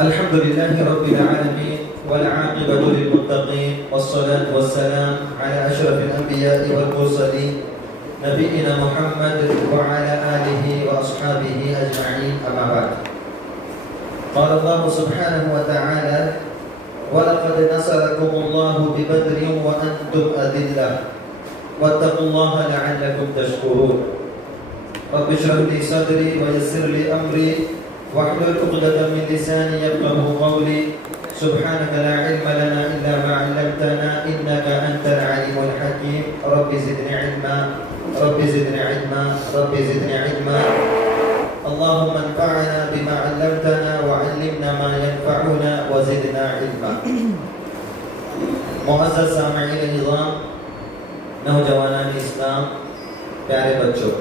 الحمد لله رب العالمين والعاقبة للمتقين والصلاة والسلام على أشرف الأنبياء والمرسلين نبينا محمد وعلى آله وأصحابه أجمعين أما بعد. قال الله سبحانه وتعالى: ولقد نصركم الله ببدر وأنتم أذلة واتقوا الله لعلكم تشكرون. رب اشرح لي صدري ويسر لي أمري واحلل عقدة من لساني يفقهوا قولي. سبحانك لا علم لنا إلا ما علمتنا إنك أنت العليم الحكيم. رب زدني علما رب زدني علما رب زدني علما. اللهم انفعنا بما علمتنا وعلمنا ما ينفعنا وزدنا علما. معزز سامعین نظام، نوجوانان اسلام، پیارے بچوں،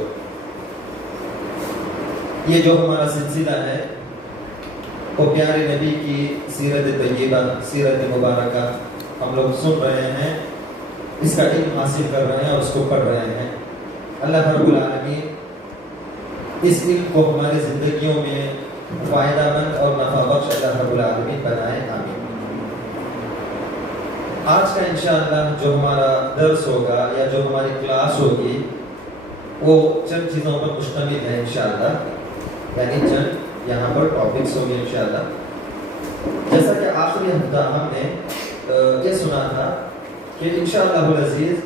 یہ جو ہمارا سلسلہ ہے وہ پیارے نبی کی سیرت طیبہ، سیرت مبارکہ ہم لوگ سن رہے ہیں، اس کا علم حاصل کر رہے ہیں اور اس کو پڑھ رہے ہیں. اللہ رب العالمین اس علم کو ہماری زندگیوں میں فائدہ مند اور نفع بخش اللہ رب العالمین بنائے. آمین. آج کا انشاءاللہ جو ہمارا درس ہوگا یا جو ہماری کلاس ہوگی وہ چند چیزوں پر مشتمل ہے انشاءاللہ، یعنی چند یہاں پر ٹاپکس ہوں گے انشاءاللہ. جیسا کہ آخری ہفتہ ہم نے یہ سنا تھا کہ انشاءاللہ العزیز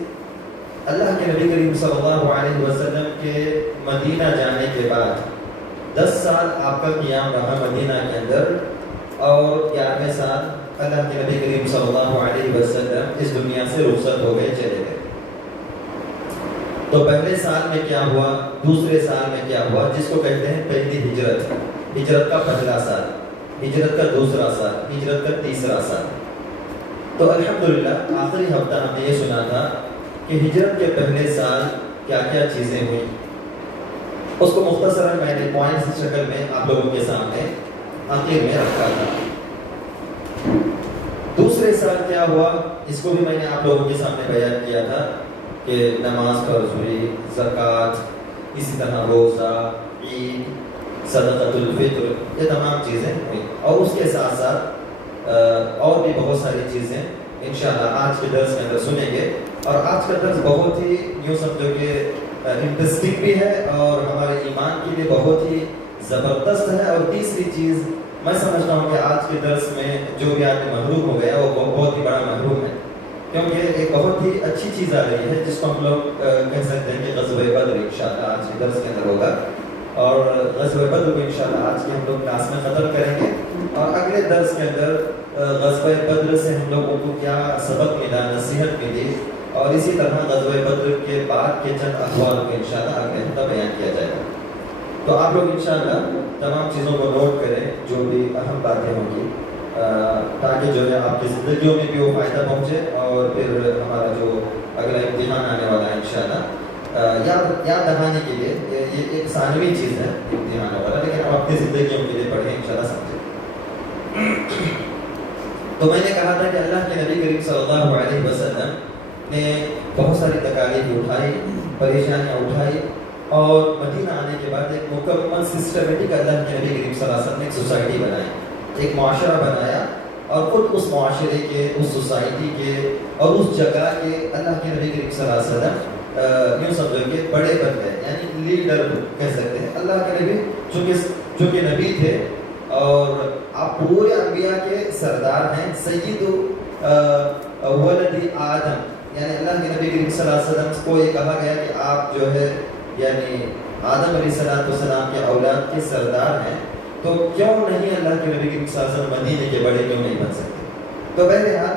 اللہ کے نبی کریم صلی اللہ علیہ وسلم کے مدینہ جانے کے بعد 10 سال آپ کا قیام رہا مدینہ کے اندر، اور 11ویں سال اللہ کے نبی کریم صلی اللہ علیہ وسلم اس دنیا سے رخصت ہو گئے، چلے گئے. تو پہلے سال میں کیا ہوا، دوسرے سال میں کیا ہوا، جس کو کہتے ہیں پہلی ہجرت، ہجرت کا پہلا سال، ہجرت کا دوسرا سال، ہجرت کا تیسرا سال. تو الحمدللہ آخری ہفتہ ہم نے یہ سنا تھا کہ ہجرت کے پہلے سال کیا کیا چیزیں ہوئیں. اس کو مختصراً میں نے پوائنٹس کی شکل میں آپ لوگوں کے سامنے آخر میں رکھا تھا. دوسرے سال کیا ہوا اس کو بھی میں نے آپ لوگوں کے سامنے بیان کیا تھا کہ نماز فرض ہوئی، زکوٰۃ، اسی طرح روزہ، عید، صدقۃ الفطر، یہ تمام چیزیں ہوئی. اور اس کے ساتھ ساتھ اور بھی بہت ساری چیزیں انشاءاللہ آج کے درس میں اندر سنیں گے. اور آج کا درس بہت ہی یوں سمجھو کہ انٹرسٹنگ بھی ہے اور ہمارے ایمان کے لیے بہت ہی زبردست ہے. اور تیسری چیز میں سمجھتا ہوں کہ آج کے درس میں جو بھی آدمی محروم ہو گیا وہ بہت ہی بڑا محروم ہے، کیونکہ ایک بہت ہی اچھی چیز آ رہی ہے جس کو ہم لوگ کہہ سکتے ہیں کہ غزوہ بدر انشاءاللہ آج کے درس کے اندر ہوگا. اور غزوہ بدر کو انشاءاللہ آج کے ہم لوگ کلاس میں ختم کریں گے، اور اگلے درس کے اندر غزوہ بدر سے ہم لوگوں کو کیا سبق ملا، نصیحت ملی، اور اسی طرح غزوہ بدر کے بعد کے چند احوال کو انشاءاللہ اگلے ہفتہ بیان کیا جائے گا. تو آپ لوگ انشاءاللہ تمام چیزوں کو نوٹ کریں جو بھی اہم باتیں ہوں گی، تاکہ جو ہے آپ کی زندگیوں میں بھی وہ فائدہ پہنچے، اور پھر ہمارا جو اگلا امتحان آنے والا ہے انشاءاللہ یاد دہانے کے لیے یہ ایک ثانوی چیز ہے امتحان والا، لیکن آپ اپنی زندگیوں کے لیے پڑھیں انشاءاللہ سمجھیں. تو میں نے کہا تھا کہ اللہ کے نبی کریم صلی اللہ علیہ وسلم نے بہت ساری تکالیف اٹھائی، پریشانیاں اٹھائی، اور مدینہ آنے کے بعد ایک مکمل سسٹمیٹک اللہ کے نبی کریم صلی اللہ علیہ وسلم نے ایک سوسائٹی بنائی، ایک معاشرہ بنایا، اور خود اس معاشرے کے، اس سوسائٹی کے اور اس جگہ کے اللہ کے نبی کریم صلی اللہ علیہ وسلم یوں سمجھو کہ بڑے بن گئے، یعنی لیڈر کہہ سکتے ہیں. اللہ کے نبی چونکہ نبی تھے اور آپ پورے انبیاء کے سردار ہیں، سید ولد آدم، یعنی اللہ کے نبی کریم صلی اللہ علیہ وسلم کو یہ کہا گیا کہ آپ جو ہے یعنی آدم علیہ السلام کے اولاد کے سردار ہیں، تو کیوں نہیں اللہ کے نبی کریم صلی اللہ علیہ وسلم مدینے کے بڑے کیوں نہیں بن سکتے؟ تو بہرحال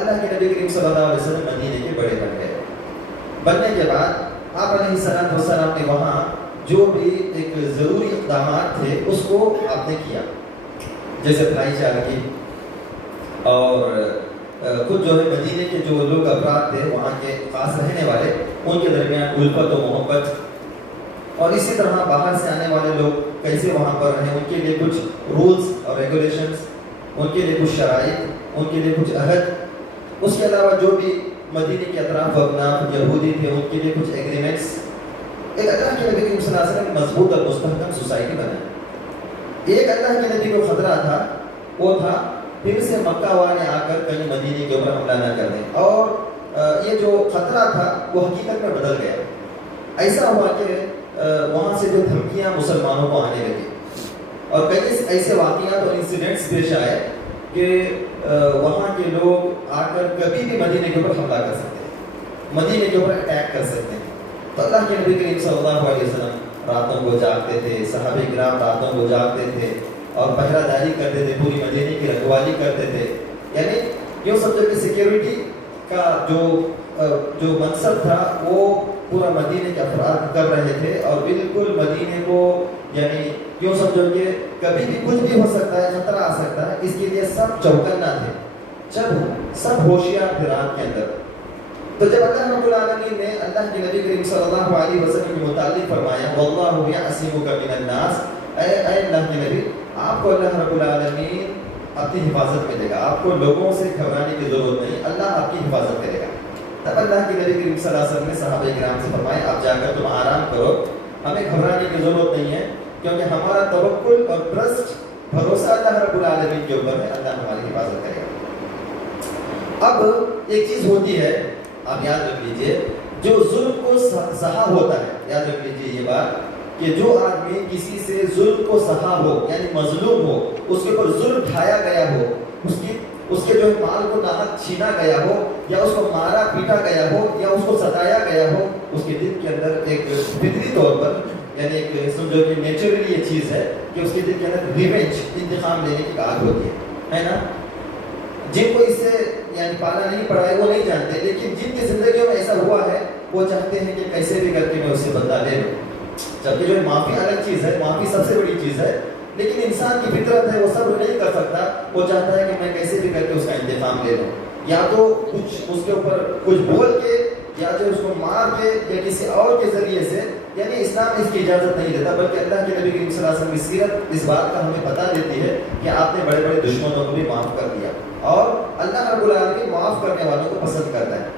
اللہ کے نبی کریم صلی اللہ علیہ وسلم مدینے کے بڑے بن گئے. بننے کے بعد آپ علیہ السلام نے وہاں جو بھی ایک ضروری اقدامات تھے اس کو آپ نے کیا، جیسے بھائی چارگی، اور خود جو ہے مدینے کے جو لوگ افراد تھے وہاں کے خاص رہنے والے، ان کے درمیان الفت و محبت، اور اسی طرح باہر سے آنے والے لوگ کیسے وہاں پر رہیں، ان کے لیے کچھ رولز اور ریگولیشنز، ان کے لیے کچھ شرائط، ان کے لیے کچھ عہد. اس کے علاوہ جو بھی مدینے کے اطراف اپناف یہودی تھے ان کے لیے کچھ ایگریمنٹس. ایک اللہ کے نبی صلی اللہ علیہ وسلم مضبوط اور مستحکم سوسائٹی بنائی. ایک اللہ کے نبی کو خطرہ تھا وہ تھا پھر سے مکہ والے آ کر کہیں مدینے کے اوپر حملہ نہ کر دیں، اور یہ جو خطرہ تھا وہ حقیقت میں بدل گیا۔ ایسا ہوا کہ وہاں سے جو دھمکیاں مسلمانوں کو آنے لگی، اور کئی ایسے واقعات اور انسیڈنٹس پیش آئے کہ وہاں کے لوگ آ کر کبھی بھی مدینے کے اوپر حملہ کر سکتے ہیں، مدینے کے اوپر اٹیک کر سکتے ہیں۔ تو اللہ کے نبی کریم صلی اللہ علیہ وسلم راتوں کو جاگتے تھے، صحابہ کرام راتوں کو جاگتے تھے اور پہرہ داری کرتے تھے، پوری مدینے کی رکھوالی کرتے تھے۔ یعنی یوں سمجھو کہ سیکیورٹی کا جو منصب تھا وہ پورا مدینے کے افراد کر رہے تھے، اور بالکل مدینے کو یعنی یوں سمجھو کہ کبھی بھی کچھ بھی ہو سکتا ہے، خطرہ آ سکتا ہے، اس کے لیے سب چوکنا تھے، سب ہوشیار تھے رات کے اندر۔ تو جب اللہ رب العالمین نے اللہ کے نبی کریم صلی اللہ علیہ وسلم کے متعلق فرمایا واللہ یعصمک من الناس، اے اللہ کے نبی، آپ کو اللہ رب العالمین اپنی حفاظت میں دے گا، آپ کو لوگوں سے گھبرانے کی ضرورت نہیں، اللہ آپ کی حفاظت کرے گا۔ تب اللہ کے نبی کریم صلی اللہ علیہ وسلم نے صحابہ کرام سے فرمایا آپ جا کر تم آرام کرو، ہمیں گھبرانے کی ضرورت نہیں ہے، کیونکہ ہمارا توکل اور ٹرسٹ بھروسہ اللہ رب العالمین کے اوپر ہے، اللہ ہماری حفاظت کرے گا۔ اب ایک چیز ہوتی ہے، آپ یاد رکھ لیجئے، جو ظلم کو سہا ہوتا ہے، یاد رکھ لیجئے یہ بات کہ جو آدمی کسی سے ظلم کو سہا ہو، یعنی مظلوم ہو، اس کے اوپر ظلم ڈھایا گیا ہو، اس کے جو مال کو ناحق چھینا گیا ہو، یا اس کو مارا پیٹا گیا ہو، یا اس کو ستایا گیا ہو، اس کے دل کے اندر ایک فطری طور پر یعنی ایک سمجھو کہ نیچرلی یہ چیز ہے کہ اس کے دل کے اندر ریونج، انتقام لینے کی آگ ہوتی ہے نا۔ جن کو اس سے یعنی پالا نہیں پڑا ہے وہ نہیں جانتے، لیکن جن کی زندگیوں میں ایسا ہوا ہے وہ چاہتے ہیں کہ کیسے بھی کر کے میں اس سے بدلہ لے لوں۔ جبکہ جو معافی الگ چیز ہے، معافی سب سے بڑی چیز ہے، لیکن انسان کی فطرت ہے، وہ صبر نہیں کر سکتا، وہ چاہتا ہے کہ میں کیسے بھی کر کے اس کا انتقام لے لوں، یا تو کچھ اس کے اوپر کچھ بول کے، یا جو اس کو مار کے، یا کسی اور کے ذریعے سے۔ یعنی اسلام اس کی اجازت نہیں دیتا، بلکہ اللہ کے نبی کریم صلی اللہ علیہ وسلم کی سیرت اس بات کا ہمیں پتہ دیتی ہے کہ آپ نے بڑے بڑے دشمنوں کو بھی معاف کر دیا، اور اللہ رب العالمین معاف کرنے والوں کو پسند کرتا ہے۔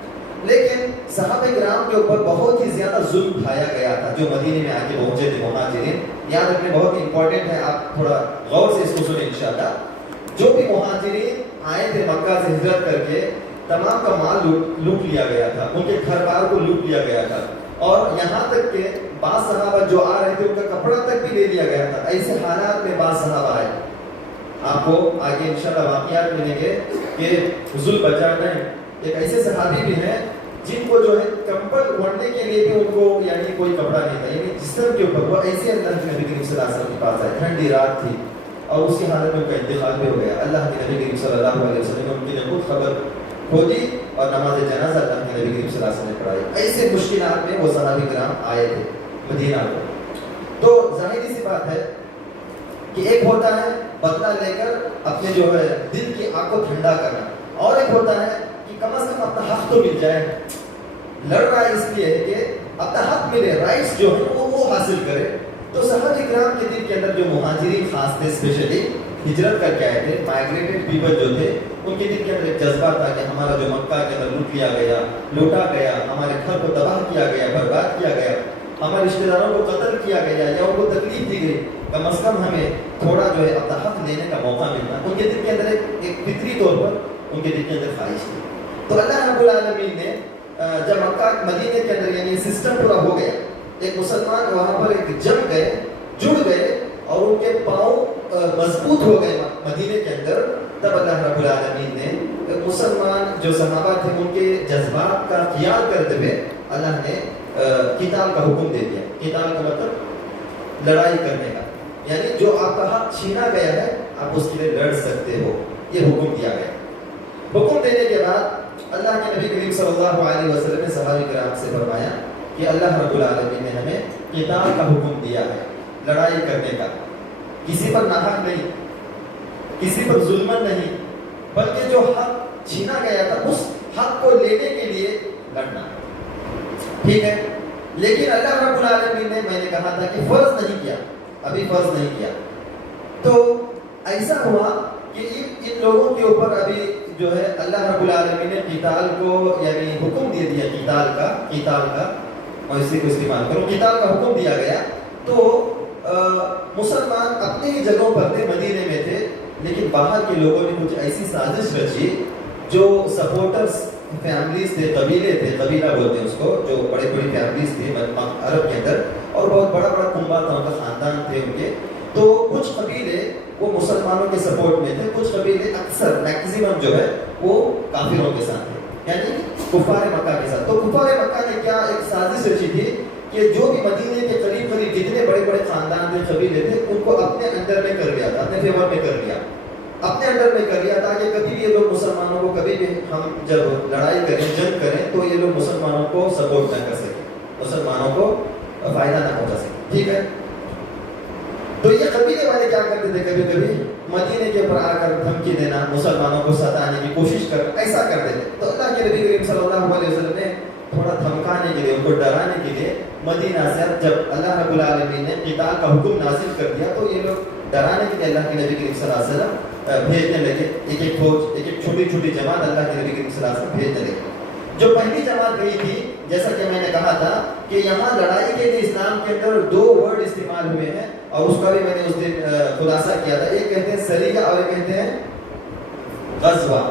لیکن صحابہ کرام کے اوپر بہت ہی زیادہ ظلم ڈھایا گیا تھا جو مدینے میں آ کے پہنچے تھے مہاجرین۔ یاد رکھنے بہت امپورٹنٹ ہے، آپ تھوڑا غور سے اس کو سنیں انشاءاللہ۔ جو بھی مہاجرین آئے تھے مکہ سے ہجرت کر کے، تمام کا مال لوٹ لیا گیا تھا، ان کے گھر بار کو لوٹ لیا گیا تھا، اور یہاں تک کہ بعض صحابہ جو آ رہے تھے ان کا کپڑا تک بھی لے لیا گیا تھا۔ ایسے حالات میں بعض صحابہ آئے، آپ کو آگے انشاءاللہ واقعات ملیں گے کہ ذل بجانے ایک ایسے صحابی بھی ہیں جن کو جو ہے کمبل اوڑھنے کے لیے بھی ان کو یعنی کوئی کپڑا نہیں تھا، یعنی جسم کے اوپر وہ ایسے اللہ کے نبی کریم صلی اللہ علیہ وسلم کے پاس آئے، ٹھنڈی رات تھی اور اس کی حالت میں ان کا انتقال بھی ہو گیا۔ اللہ کے نبی کریم صلی اللہ علیہ وسلم نے ان کی خود خبر کھوجی اور نماز جنازہ اللہ کے نبی کریم صلی اللہ علیہ وسلم نے پڑھائی۔ ایسے مشکلات میں وہ صحابہ کرام آئے تھے مدینہ کو۔ تو ظاہری سی بات ہے کہ ایک ہوتا ہے بدلہ لے کر اپنے جو ہے دل کی آگ کو ٹھنڈا کرنا، اور ایک ہوتا ہے کہ کم از کم اپنا حق تو مل جائے۔ لڑ رہا ہے اس لیے کہ اپنا حق ملے، رائٹس جو ہے وہ حاصل کرے۔ تو صحابہ کرام کے دل کے اندر جو مہاجرین خاص تھے، اسپیشلی ہجرت کر کے آئے تھے، مائگریٹڈ پیپل جو تھے، ان کے دل کے اندر ایک جذبہ تھا کہ ہمارا جو مکہ کے اندر لوٹ لیا گیا، لوٹا گیا، ہمارے گھر کو تباہ کیا گیا، برباد کیا گیا، ہمارے رشتہ داروں کو قتل کیا گیا یا ان کو تکلیف دی گئی، کم از کم ہمیں تھوڑا جو ہے اپنا حق لینے کا موقع ملتا۔ ان کے دل کے اندر ایک فطری طور پر ان کے دل کے اندر خواہش تھی۔ تو اللہ رب العالمین نے جب مکہ مدینے کے اندر یعنی سسٹم پورا ہو گیا، ایک مسلمان وہاں پر ایک جم گئے، جڑ گئے، اور ان کے پاؤں مضبوط ہو گئے مدینے کے اندر، تب اللہ رب العالمین نے مسلمان جو صحابہ تھے ان کے جذبات کا خیال کرتے ہوئے اللہ نے قتال کا حکم دے دیا۔ قتال کا مطلب لڑائی کرنے کا، یعنی جو آپ کا حق چھینا گیا ہے آپ اس کے لیے لڑ سکتے ہو، یہ حکم دیا گیا۔ حکم دینے کے بعد اللہ کے نبی کریم صلی اللہ علیہ وسلم نے صحابہ کرام سے فرمایا کہ اللہ رب العالمین نے ہمیں قتال کا حکم دیا ہے، لڑائی کرنے کا، کسی پر ناحق نہیں، کسی پر ظلم نہیں، بلکہ جو حق چھینا گیا تھا اس حق کو لینے کے لیے لڑنا، ٹھیک ہے۔ لیکن اللہ رب العالمین نے، میں نے کہا تھا کہ فرض نہیں کیا، ابھی فرض نہیں کیا۔ تو ایسا ہوا کہ ان لوگوں کے اوپر ابھی جو ہے اللہ رب العالمین نے قتال کو یعنی حکم دے دیا، قتال کا میں اسی کو استعمال کروں، قتال کا حکم دیا گیا۔ تو مسلمان اپنی ہی جگہوں پر تھے، مدینے میں تھے، لیکن باہر کے لوگوں نے کچھ ایسی سازش رچی جو سپورٹرز فیملیز تھے، قبیلے تھے، قبیلہ بولتے ہیں اس کو، جو بڑے بڑی فیملیز تھے عرب کے اندر، اور بہت بڑا بڑا کنبہ تھا، ان کا خاندان تھے ان کے. تو کچھ قبیلے وہ مسلمانوں کے سپورٹ میں تھے، کچھ قبیلے اکثر میکسیمم جو ہے وہ کافروں کے ساتھ تھے، یعنی کفار مکہ کے ساتھ. تو کفار مکہ نے کیا ایک سازش رچی تھی کہ جو بھی مدینے کے قریب قریب جتنے بڑے بڑے خاندان تھے، قبیلے تھے، ان کو اپنے اندر میں کر لیا تھا، اپنے فیور میں کر لیا، اپنے انڈر میں کر لیا، تاکہ کبھی بھی یہ لوگ مسلمانوں کو، کبھی بھی ہم جب لڑائی کریں، جنگ کریں، تو یہ لوگ مسلمانوں کو سپورٹ نہ کر سکیں، مسلمانوں کو فائدہ نہ پہنچا سکیں. ٹھیک ہے. تو یہ قبیلے والے کیا کرتے تھے، کبھی کبھی مدینے کے اوپر آ کر دھمکی دینا، مسلمانوں کو ستانے کی کوشش کرنا، ایسا کرتے تھے. تو اللہ کے نبی کریم صلی اللہ علیہ وسلم نے تھوڑا دھمکانے کے لیے، ان کو ڈرانے کے لیے مدینہ سے جب اللہ رب العالمین نے قتال کا حکم نازل کر دیا، تو یہ لوگ ڈرانے کے لیے اللہ کے نبی کریم صلی اللہ علیہ وسلم بھیجنے لگے. ایک ایک فوج، ایک ایک چھوٹی چھوٹی جماعت اللہ کے نبی کریم صلی اللہ علیہ وسلم بھیجنے لگے. جو پہلی جماعت گئی تھی، جیسا کہ میں نے کہا تھا کہ یہاں لڑائی کے لیے اسلام کے اندر 2 ورڈ استعمال ہوئے ہیں، اور اس کا بھی میں نے اس دن خلاصہ کیا تھا. ایک کہتے ہیں سریہ، اور ایک کہتے ہیں غزوہ.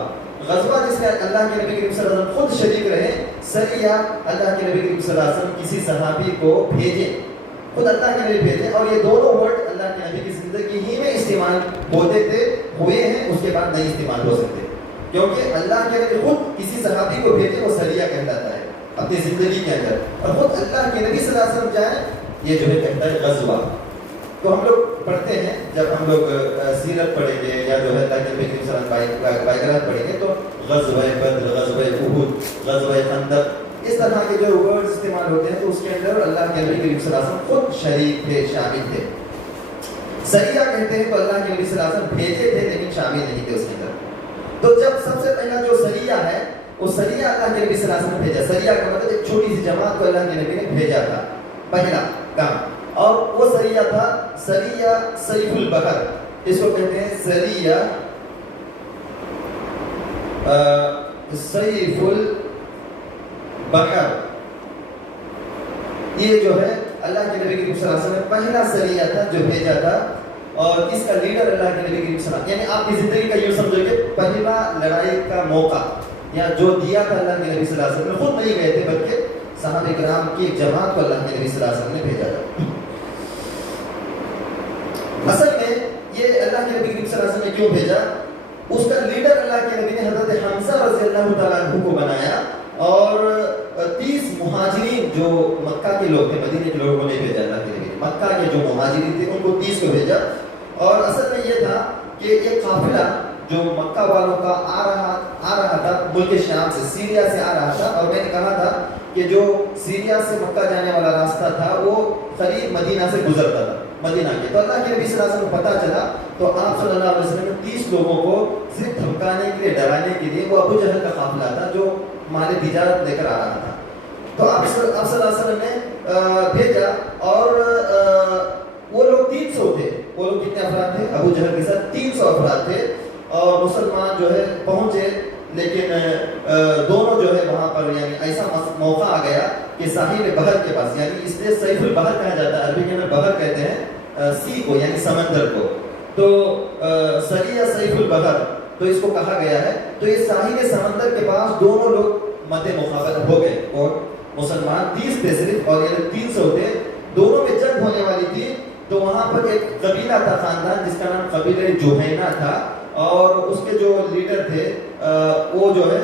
غزوہ جس میں اللہ کے نبی کریم صلی اللہ علیہ وسلم خود شریک رہے. سریہ اللہ کے نبی کریم صلی اللہ علیہ وسلم کسی صحابی کو بھیجے، خود اللہ کے نبی بھیجے. اور یہ دونوں ورڈ اللہ کے نبی کی زندگی ہی میں استعمال ہوتے تھے، ہوئے ہیں، اس کے بعد نہیں استعمال ہو سکتے، کیونکہ اللہ کے نبی خود کسی صحابی کو بھیجے، وہ سریہ کہلاتا ہے اپنی زندگی کے اندر. اور خود اللہ کے نبی صلی اللہ علیہ وسلم جائیں، یہ جو ہے کہتا ہے غزوہ. تو ہم لوگ پڑھتے ہیں، جب ہم لوگ سیرت پڑھیں گے یا جو ہے اللہ کے نبی صلی اللہ علیہ وسلم بائیگرات پڑھیں گے، تو غزوہ بدر، غزوہ احد، غزوہ خندق، اس طرح کے جو ورڈ استعمال ہوتے ہیں، تو اس کے اندر اللہ کے نبی صلی اللہ علیہ وسلم خود شریک تھے، شامل تھے. سریہ کہتے ہیں تو اللہ کے نبی صلی اللہ علیہ وسلم بھیجے تھے لیکن شامل نہیں تھے اس کے اندر. تو جب سب سے پہلا جو سریہ ہے، وہ سریہ اللہ کے نبی صلی اللہ علیہ وسلم نے بھیجا. سریہ کا مطلب ایک چھوٹی سی جماعت کو اللہ کے نبی نے بھیجا تھا، پہلا کام. اور وہ سریہ تھا سریہ سیف البحر، اس کو کہتے ہیں سریہ سیف البحر. یہ جو ہے اللہ کے نبی کریم صلی اللہ علیہ وسلم نے پہلا سریہ تھا جو بھیجا تھا، اور اس کا لیڈر اللہ کے نبی کریم صلی اللہ علیہ وسلم، یعنی آپ کی زندگی کا یوں سمجھو کہ پہلا لڑائی کا موقع یا جو دیا تھا اللہ کے نبی صلی اللہ علیہ وسلم. خود نہیں گئے تھے بلکہ صحابہ کرام کی ایک جماعت کو اللہ کے نبی صلی اللہ علیہ وسلم نے بھیجا تھا. اصل میں یہ اللہ کے نبی کریم صلی اللہ علیہ وسلم نے کیوں بھیجا، اس کا لیڈر اللہ کے نبی نے حضرت حمزہ رضی اللہ تعالیٰ عنہ کو بنایا، اور 30 مہاجرین جو مکہ کے لوگ تھے، مدینے کے لوگوں کو نہیں بھیجا اللہ کے نبی نے، مکہ کے جو مہاجرین تھے ان کو 30 کو بھیجا. اور اصل میں یہ تھا کہ ایک قافلہ جو مکہ والوں کا آ رہا تھا ملک شام سے، سیریا سے آ رہا تھا. اور میں نے کہا تھا کہ جو سیریا سے مکہ جانے والا راستہ تھا وہ قریب مدینہ سے گزرتا تھا، مدینہ کے. تو اللہ کے نبی صلی اللہ علیہ وسلم کو پتہ چلا، تو آپ صلی اللہ علیہ وسلم نے 30 لوگوں کو صرف دھمکانے کے لیے، ڈرانے کے لیے، وہ ابو جہل کا قافلہ تھا جو مال تجارت لے کر آ رہا تھا. تو آپ صلی اللہ علیہ وسلم نے بھیجا، اور وہ لوگ 300 تھے. وہ لوگ کتنے افراد تھے؟ ابو جہل کے ساتھ 300 افراد تھے. اور مسلمان جو ہے پہنچے، لیکن دونوں جو ہے وہاں پر یعنی ایسا موقع آ گیا کہ ساحل بحر کے پاس، یعنی اس لیے سیف البحر کہا جاتا ہے، عربی کے اندر بحر کہتے ہیں سی کو، یعنی سمندر کو. تو سریہ سیف البحر، تو اس کو کہا گیا ہے. تو یہ ساحل سمندر کے پاس دونوں لوگ مد مقابل ہو گئے، اور مسلمان 30 تھے صرف، اور یہ 300 تھے. دونوں میں جنگ ہونے والی تھی. تو وہاں پر ایک قبیلہ تھا، خاندان جس کا نام قبیلہ جوہینہ تھا، اور اس کے جو لیڈر تھے وہ جو ہے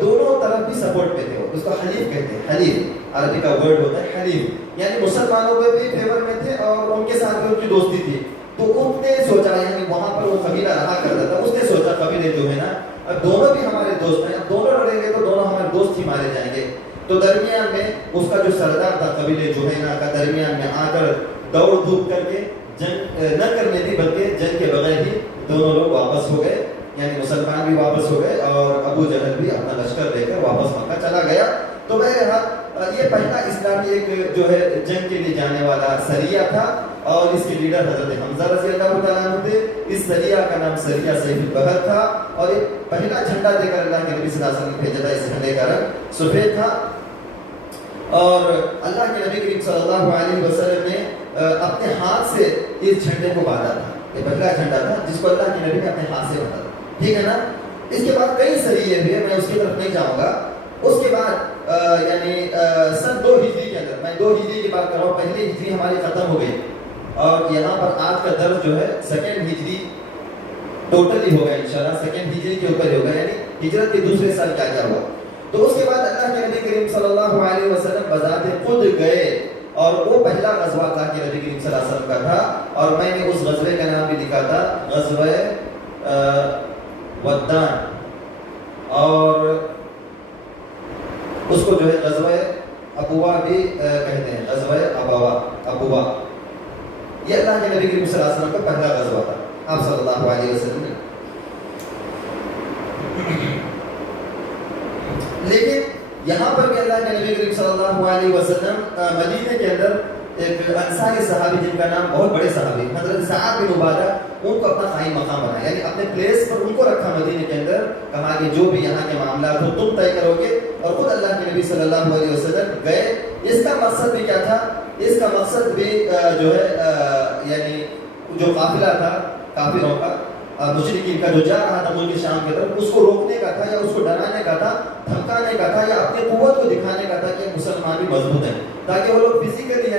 دونوں طرف بھی سپورٹ پہ تھے. اس کو حلیف کہتے ہیں، حلیف عربی کا ورڈ ہوتا ہے حلیف، یعنی مسلمانوں کے بھی فیور میں تھے اور ان کے ساتھ بھی ان کی دوستی تھی. تو ان نے سوچا، یعنی وہاں پر وہ قبیلہ رہا کرتا تھا، اس نے سوچا قبیلے جو ہے نا، اب دونوں بھی ہمارے دوست ہیں، اب دونوں لڑیں گے تو دونوں ہمارے دوست ہی مارے جائیں گے. تو درمیان میں اس کا جو سردار تھا قبیلے جوہینہ کا، درمیان میں آ کر دوڑ دھوپ کر کے جنگ نہ کرنے دی، بلکہ جنگ کے بغیر ہی دونوں لوگ واپس ہو گئے، یعنی مسلمان بھی واپس ہو گئے اور ابو جہل بھی اپنا لشکر لے کر واپس مکہ چلا گیا. تو بہرحال یہ پہلا اسلامی ایک جو ہے جنگ کے لیے جانے والا سریہ تھا، اور اس کے لیڈر حضرت حمزہ رضی اللہ تعالیٰ عنہ تھے. اس سریہ کا نام سریہ سیف البحر تھا، اور ایک پہلا جھنڈا دے کر اللہ کے نبی صلی اللہ علیہ وسلم نے بھیجا تھا. اس جھنڈے کا رنگ سفید تھا، اور اللہ کے نبی کریم صلی اللہ علیہ وسلم نے اپنے ہاتھ سے اس جھنڈے کو باندھا تھا. یہ پہلا جھنڈا تھا جس کو اللہ کے نبی نے اپنے ہاتھ سے بنا تھا. ٹھیک ہے نا. اس کے بعد کئی سریے ہوئے, میں اس کی طرف نہیں جاؤں گا. اس کے بعد یعنی سن 2 ہجری کے اندر, میں 2 ہجری کی بات کر رہا ہوں, پہلی ہجری ہماری ختم ہو گئی اور یہاں پر آج کا درس جو ہے 2nd ہجری ٹوٹلی ہوگا انشاءاللہ, 2nd ہجری کے اوپر ہوگا, یعنی ہجرت کے دوسرے سال کیا کیا ہوا. تو اس کے بعد اللہ کے نبی کریم صلی اللہ علیہ وسلم بذات خود گئے اور وہ پہلا غزوہ اللہ کے نبی کریم صلی اللہ علیہ وسلم کا تھا. اور میں نے اس غزوے کا نام بھی لکھا تھا, غزوہ ودان, اور اس کو جو ہے غزوہ ابوا بھی کہتے ہیں, غزوہ ابوا. یہ اللہ کے نبی کریم صلی اللہ علیہ وسلم کا پہلا غزوہ تھا آپ صلی اللہ علیہ وسلم نے. لیکن یہاں پر بھی اللہ کے نبی کریم صلی اللہ علیہ وسلم مدینے کے اندر ایک انصاری صحابی جن کا نام بہت بڑے صحابی حضرت سعد بن عبادہ, ان کو اپنا قائم مقام بنایا, یعنی اپنے پلیس پر ان کو رکھا مدینے کے اندر. کہا کہ جو بھی یہاں کے معاملات ہو تم طے کرو گے, اور خود اللہ کے نبی صلی اللہ علیہ وسلم گئے. اس کا مقصد بھی کیا تھا, اس کا مقصد بھی جو ہے یعنی جو قافلہ تھا کافروں کا, مشرکین کا جو جا رہا تھا ملک شام کی طرف, اس کو روکنے کا تھا یا اس کو ڈرانے کا تھا, دھمکانے کا تھا, یا اپنی قوت کو دکھانے کا تھا کہ مسلمان بھی مضبوط ہیں, تاکہ وہ لوگ فزیکلی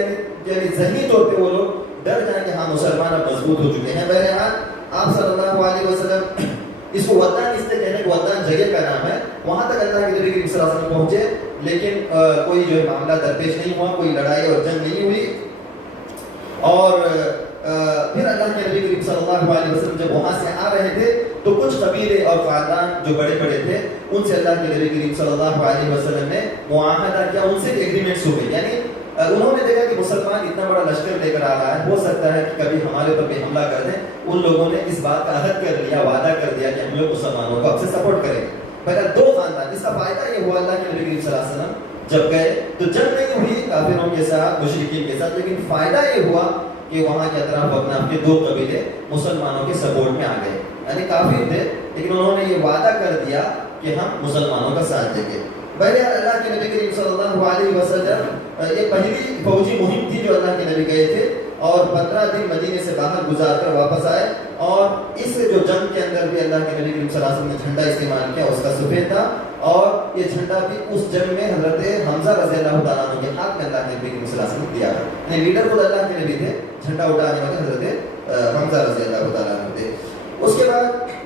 یعنی ذہنی طور پہ وہ لوگ ڈر جائیں کہ ہاں مسلمان اب مضبوط ہو چکے ہیں. بہرحال آپ صلی اللہ علیہ وسلم اس کو ودان اس لیے کہنے, ودان جگہ کا نام ہے, وہاں تک اللہ کے نبی کریم صلی اللہ علیہ وسلم پہنچے, لیکن کوئی جو ہے معاملہ درپیش نہیں ہوا, کوئی لڑائی اور جنگ نہیں ہوئی. اور پھر اللہ کے نبی کریم صلی اللہ علیہ وسلم جب وہاں سے آ رہے تھے تو کچھ قبیلے اور خاندان جو بڑے بڑے تھے ان سے اللہ کے نبی کریم صلی اللہ علیہ وسلم نے معاہدہ کیا, ان سے ایگریمنٹس ہو گئی. یعنی انہوں نے دیکھا کہ مسلمان اتنا بڑا لشکر لے کر آ رہا ہے, ہو سکتا ہے کہ کبھی ہمارے پر بھی حملہ کر دیں. ان لوگوں نے اس بات کا عہد کر لیا, وعدہ کر دیا کہ ہم لوگ مسلمانوں کو اب سے سپورٹ کریں گے. پہلے 2 خاندان, اس کا فائدہ یہ ہوا اللہ کے نبی کریم صلی اللہ علیہ وسلم جب گئے تو جنگ نہیں ہوئی کافروں کے ساتھ, مشرکین کے ساتھ, لیکن فائدہ یہ ہوا کہ وہاں کے اطراف اپنا کے 2 قبیلے مسلمانوں کے سپورٹ میں آ گئے. یعنی کافر تھے لیکن انہوں نے یہ وعدہ کر دیا کہ ہم مسلمانوں کا ساتھ دیں گے. بہرحال اللہ کے نبی کریم صلی اللہ علیہ وسلم یہ پہلی فوجی مہم تھی جو اللہ کے نبی گئے تھے, اور 15 دن مدینے سے باہر گزار کر واپس آئے. اور اس جو جنگ کے اندر بھی اللہ کے نبی کریم صلی اللہ علیہ وسلم نے جھنڈا استعمال کیا, اس کا سفید تھا, اور یہ جھنڈا بھی اس جنگ میں حضرت حمزہ رضی اللہ تعالیٰ عنہ کے ہاتھ میں اللہ کے نبی کریم صلی اللہ علیہ وسلم دیا تھا. یعنی لیڈر خود اللہ کے نبی تھے, جھنڈا اٹھانے والے حضرت حمزہ رضی اللہ تعالیٰ عنہ تھے. اس کے بعد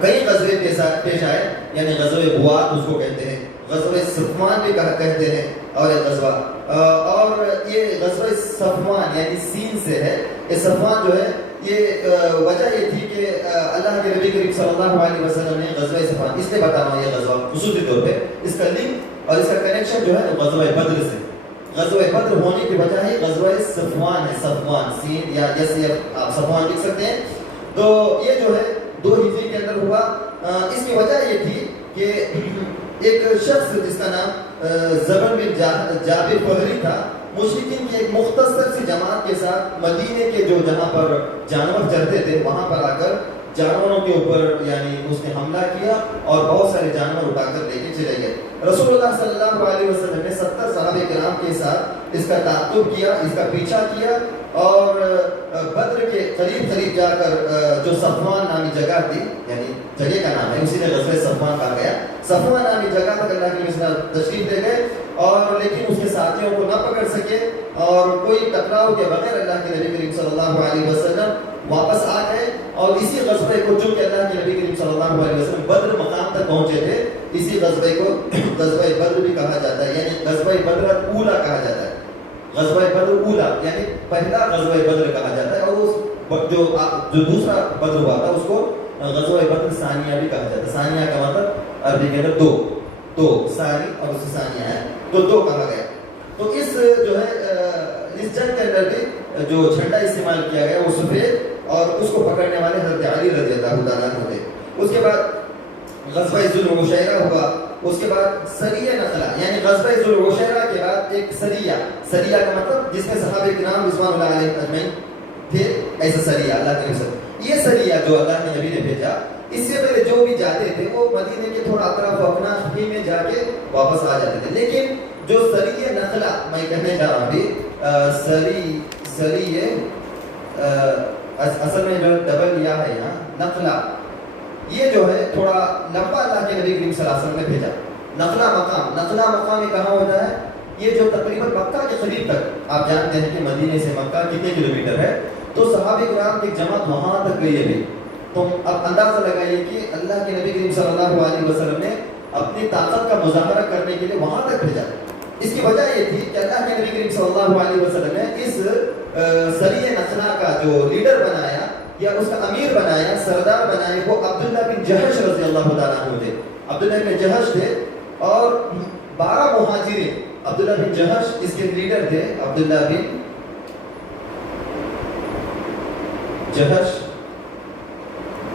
کئی غزوے پیش آئے, یعنی غزوہ بوات اس کو کہتے ہیں, غزوہ صفوان بھی کہتے ہیں, اور ایک غزوہ, اور یہ غزوہ صفوان یعنی سین سے ہے. یہ صفوان جو ہے یہ وجہ یہ تھی کہ اللہ کے نبی کریم صلی اللہ علیہ وسلم نے غزوہ صفوان, اس لیے بتا رہا ہوں یہ غزوہ خصوصی طور پہ, اس کا لنک اور اس کا کنیکشن جو ہے غزوہ بدر سے, غزوہ بدر ہونے کی وجہ ہے غزوہ صفوان ہے, صفوان سین یا جیسے آپ صفوان لکھ سکتے ہیں. تو یہ جو ہے 2 ہجری کے اندر ہوا. اس کی وجہ یہ تھی کہ ایک شخص جس کا نام زبر بن جابر فہری تھا, مشرکین کی ایک مختصر سی جماعت کے ساتھ مدینے کے جو جہاں پر جانور چرتے تھے وہاں پر آ کر جانوروں کے اوپر یعنی اس نے حملہ کیا اور بہت سارے جانور اٹھا کر لے کے چلے گئے. رسول اللہ صلی اللہ علیہ وسلم نے 70 صحابہ کرام کے ساتھ اس کا تعاقب کیا, اس کا پیچھا کیا, اور بدر کے قریب جا کر جو صفوان نامی جگہ تھی, یعنی جگہ کا نام ہے اسی نے غزوہ صفوان کہا گیا, صفوان نامی جگہ تک اللہ کے نبی تشریف لے گئے, اور لیکن اس کے ساتھیوں کو نہ پکڑ سکے, اور کوئی ٹکراؤ کے بغیر اللہ کے نبی کریم صلی اللہ علیہ وسلم واپس آ گئے. اور اسی غزوے کو جو کہ اللہ کے نبی کریم صلی اللہ علیہ وسلم بدر مقام تک پہنچے تھے, اسی غزوے کو غزوہ بدر بھی کہا جاتا ہے, یعنی غزوہ بدر اولا کہا جاتا ہے. غزوہ بدر اولا یعنی پہلا غزوہ بدر کہا جاتا ہے, اور اس جو دوسرا بدر ہوا تھا اس کو غزوہ بدر ثانیہ بھی کہا جاتا ہے. ثانیہ کا مطلب عربی کے اندر دو ثانی اور اس سے ثانیہ ہے تو 2 کہا گیا. تو اس جو ہے اس جنگ کے اندر بھی جو جھنڈا استعمال کیا گیا وہ سفید, اور اس کو پکڑنے والے حضرت علی رضی اللہ تعالیٰ عنہ تھے. اس کے بعد غزوہ ذوالعشیرہ ہوا. اس کے بعد سریہ نخلا, یعنی غزوہ ذوالعشیرہ کے بعد ایک سریہ کا مطلب جس میں صحابہ کرام رضوان اللہ علیہم اجمعین تھے, ایسا سریہ اللہ کے نبی. یہ سریہ جو اللہ کے نبی نے بھیجا, اس سے پہلے جو بھی جاتے تھے وہ مدینے کے تھوڑا اطراف اپنا ہی میں جا کے واپس آ جاتے تھے. لیکن جو سریہ نخلا میں کہنے جا رہا ہوں ابھی, سریہ اصل میں جو ڈبل یا ہے یہاں نقلہ، یہ جو ہے تھوڑا لمبا اللہ کے نبی کریم صلی اللہ علیہ وسلم نے بھیجا. نقلہ مقام یہ کہاں ہوتا ہے؟ یہ جو تقریباً مکہ کے قریب تک، آپ جانتے ہیں کہ مدینے سے مکہ کتنے کلومیٹر ہے، تو صحابہ کرام کی جماعت وہاں تک گئی ہے. تو اب اندازہ لگائیے کہ اللہ کے نبی کریم صلی اللہ علیہ وسلم نے اپنی طاقت کا مظاہرہ کرنے کے لیے وہاں تک بھیجا. اس کی وجہ یہ تھی کہ اللہ کے نبی کریم صلی اللہ علیہ وسلم نے اس سریہ نقلہ کا جو لیڈر بنایا یا اس کا امیر بنایا، سردار بنایا، وہ عبداللہ بن جہش رضی اللہ تعالیٰ عنہ تھے. عبداللہ بن جہش تھے اور 12 مہاجرین. عبداللہ بن جہش اس کے لیڈر تھے. عبداللہ بن جہش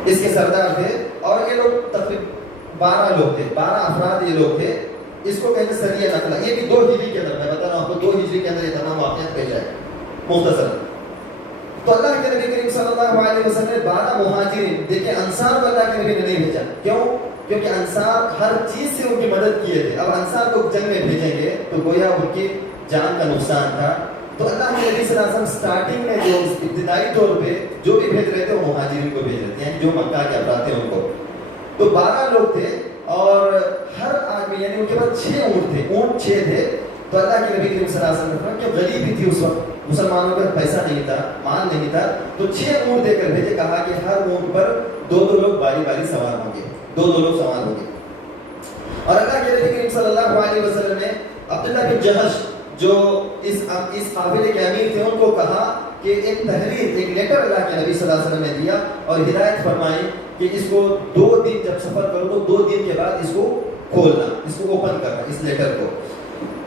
اس کے سردار تھے اور یہ لوگ تقریباً 12 لوگ تھے، 12 افراد یہ لوگ تھے. اس کو کہتے ہیں سریہ نقلہ. یہ بھی 2 ہجری کے اندر، میں بتا رہا ہوں آپ کو 2 ہجری کے اندر یہ تمام واقعات پیش آئے مختصر. تو اللہ کے نبی کریم صلی اللہ علیہ وسلم نے 12 مہاجرین، دیکھیں انصار کو اللہ کے نبی نے نہیں بھیجا. کیوں؟ کیونکہ انصار ہر چیز سے ان کی مدد کیے تھے. اب انصار کو جنگ میں بھیجیں گے تو گویا ان کی جان کا نقصان تھا. تو اللہ کے نبی صلی اللہ علیہ وسلم سٹارٹنگ میں جو ابتدائی طور پہ جو بھی بھیج رہے تھے وہ مہاجرین کو بھیج رہے تھے، یعنی جو مکہ کے افراد تھے ان کو. تو 12 لوگ تھے اور ہر آدمی، یعنی ان کے پاس 6 اونٹ تھے. اونٹ 6 تھے. تو اللہ کے نبی کریم صلی اللہ علیہ وسلم نے کہ غریبی تھی اس وقت، مسلمانوں کا پیسہ نہیں تھا، مال نہیں تھا، تو 6 اونٹ دے کر بھیجے. کہا کہ ہر اونٹ پر 2 لوگ باری باری سوار ہوں گے، 2 لوگ سوار ہوں گے. اور اللہ کے نبی کریم صلی اللہ علیہ وسلم نے عبداللہ بن جہش جو اس قافلے کے امیر تھے ان کو کہا کہ ایک تحریر، ایک لیٹر اللہ کے نبی صلی اللہ علیہ وسلم نے دیا اور ہدایت فرمائی کہ اس کو 2 دن جب سفر کرو تو 2 دن کے بعد اس کو کھولنا، اس کو اوپن کرنا، اس لیٹر کو.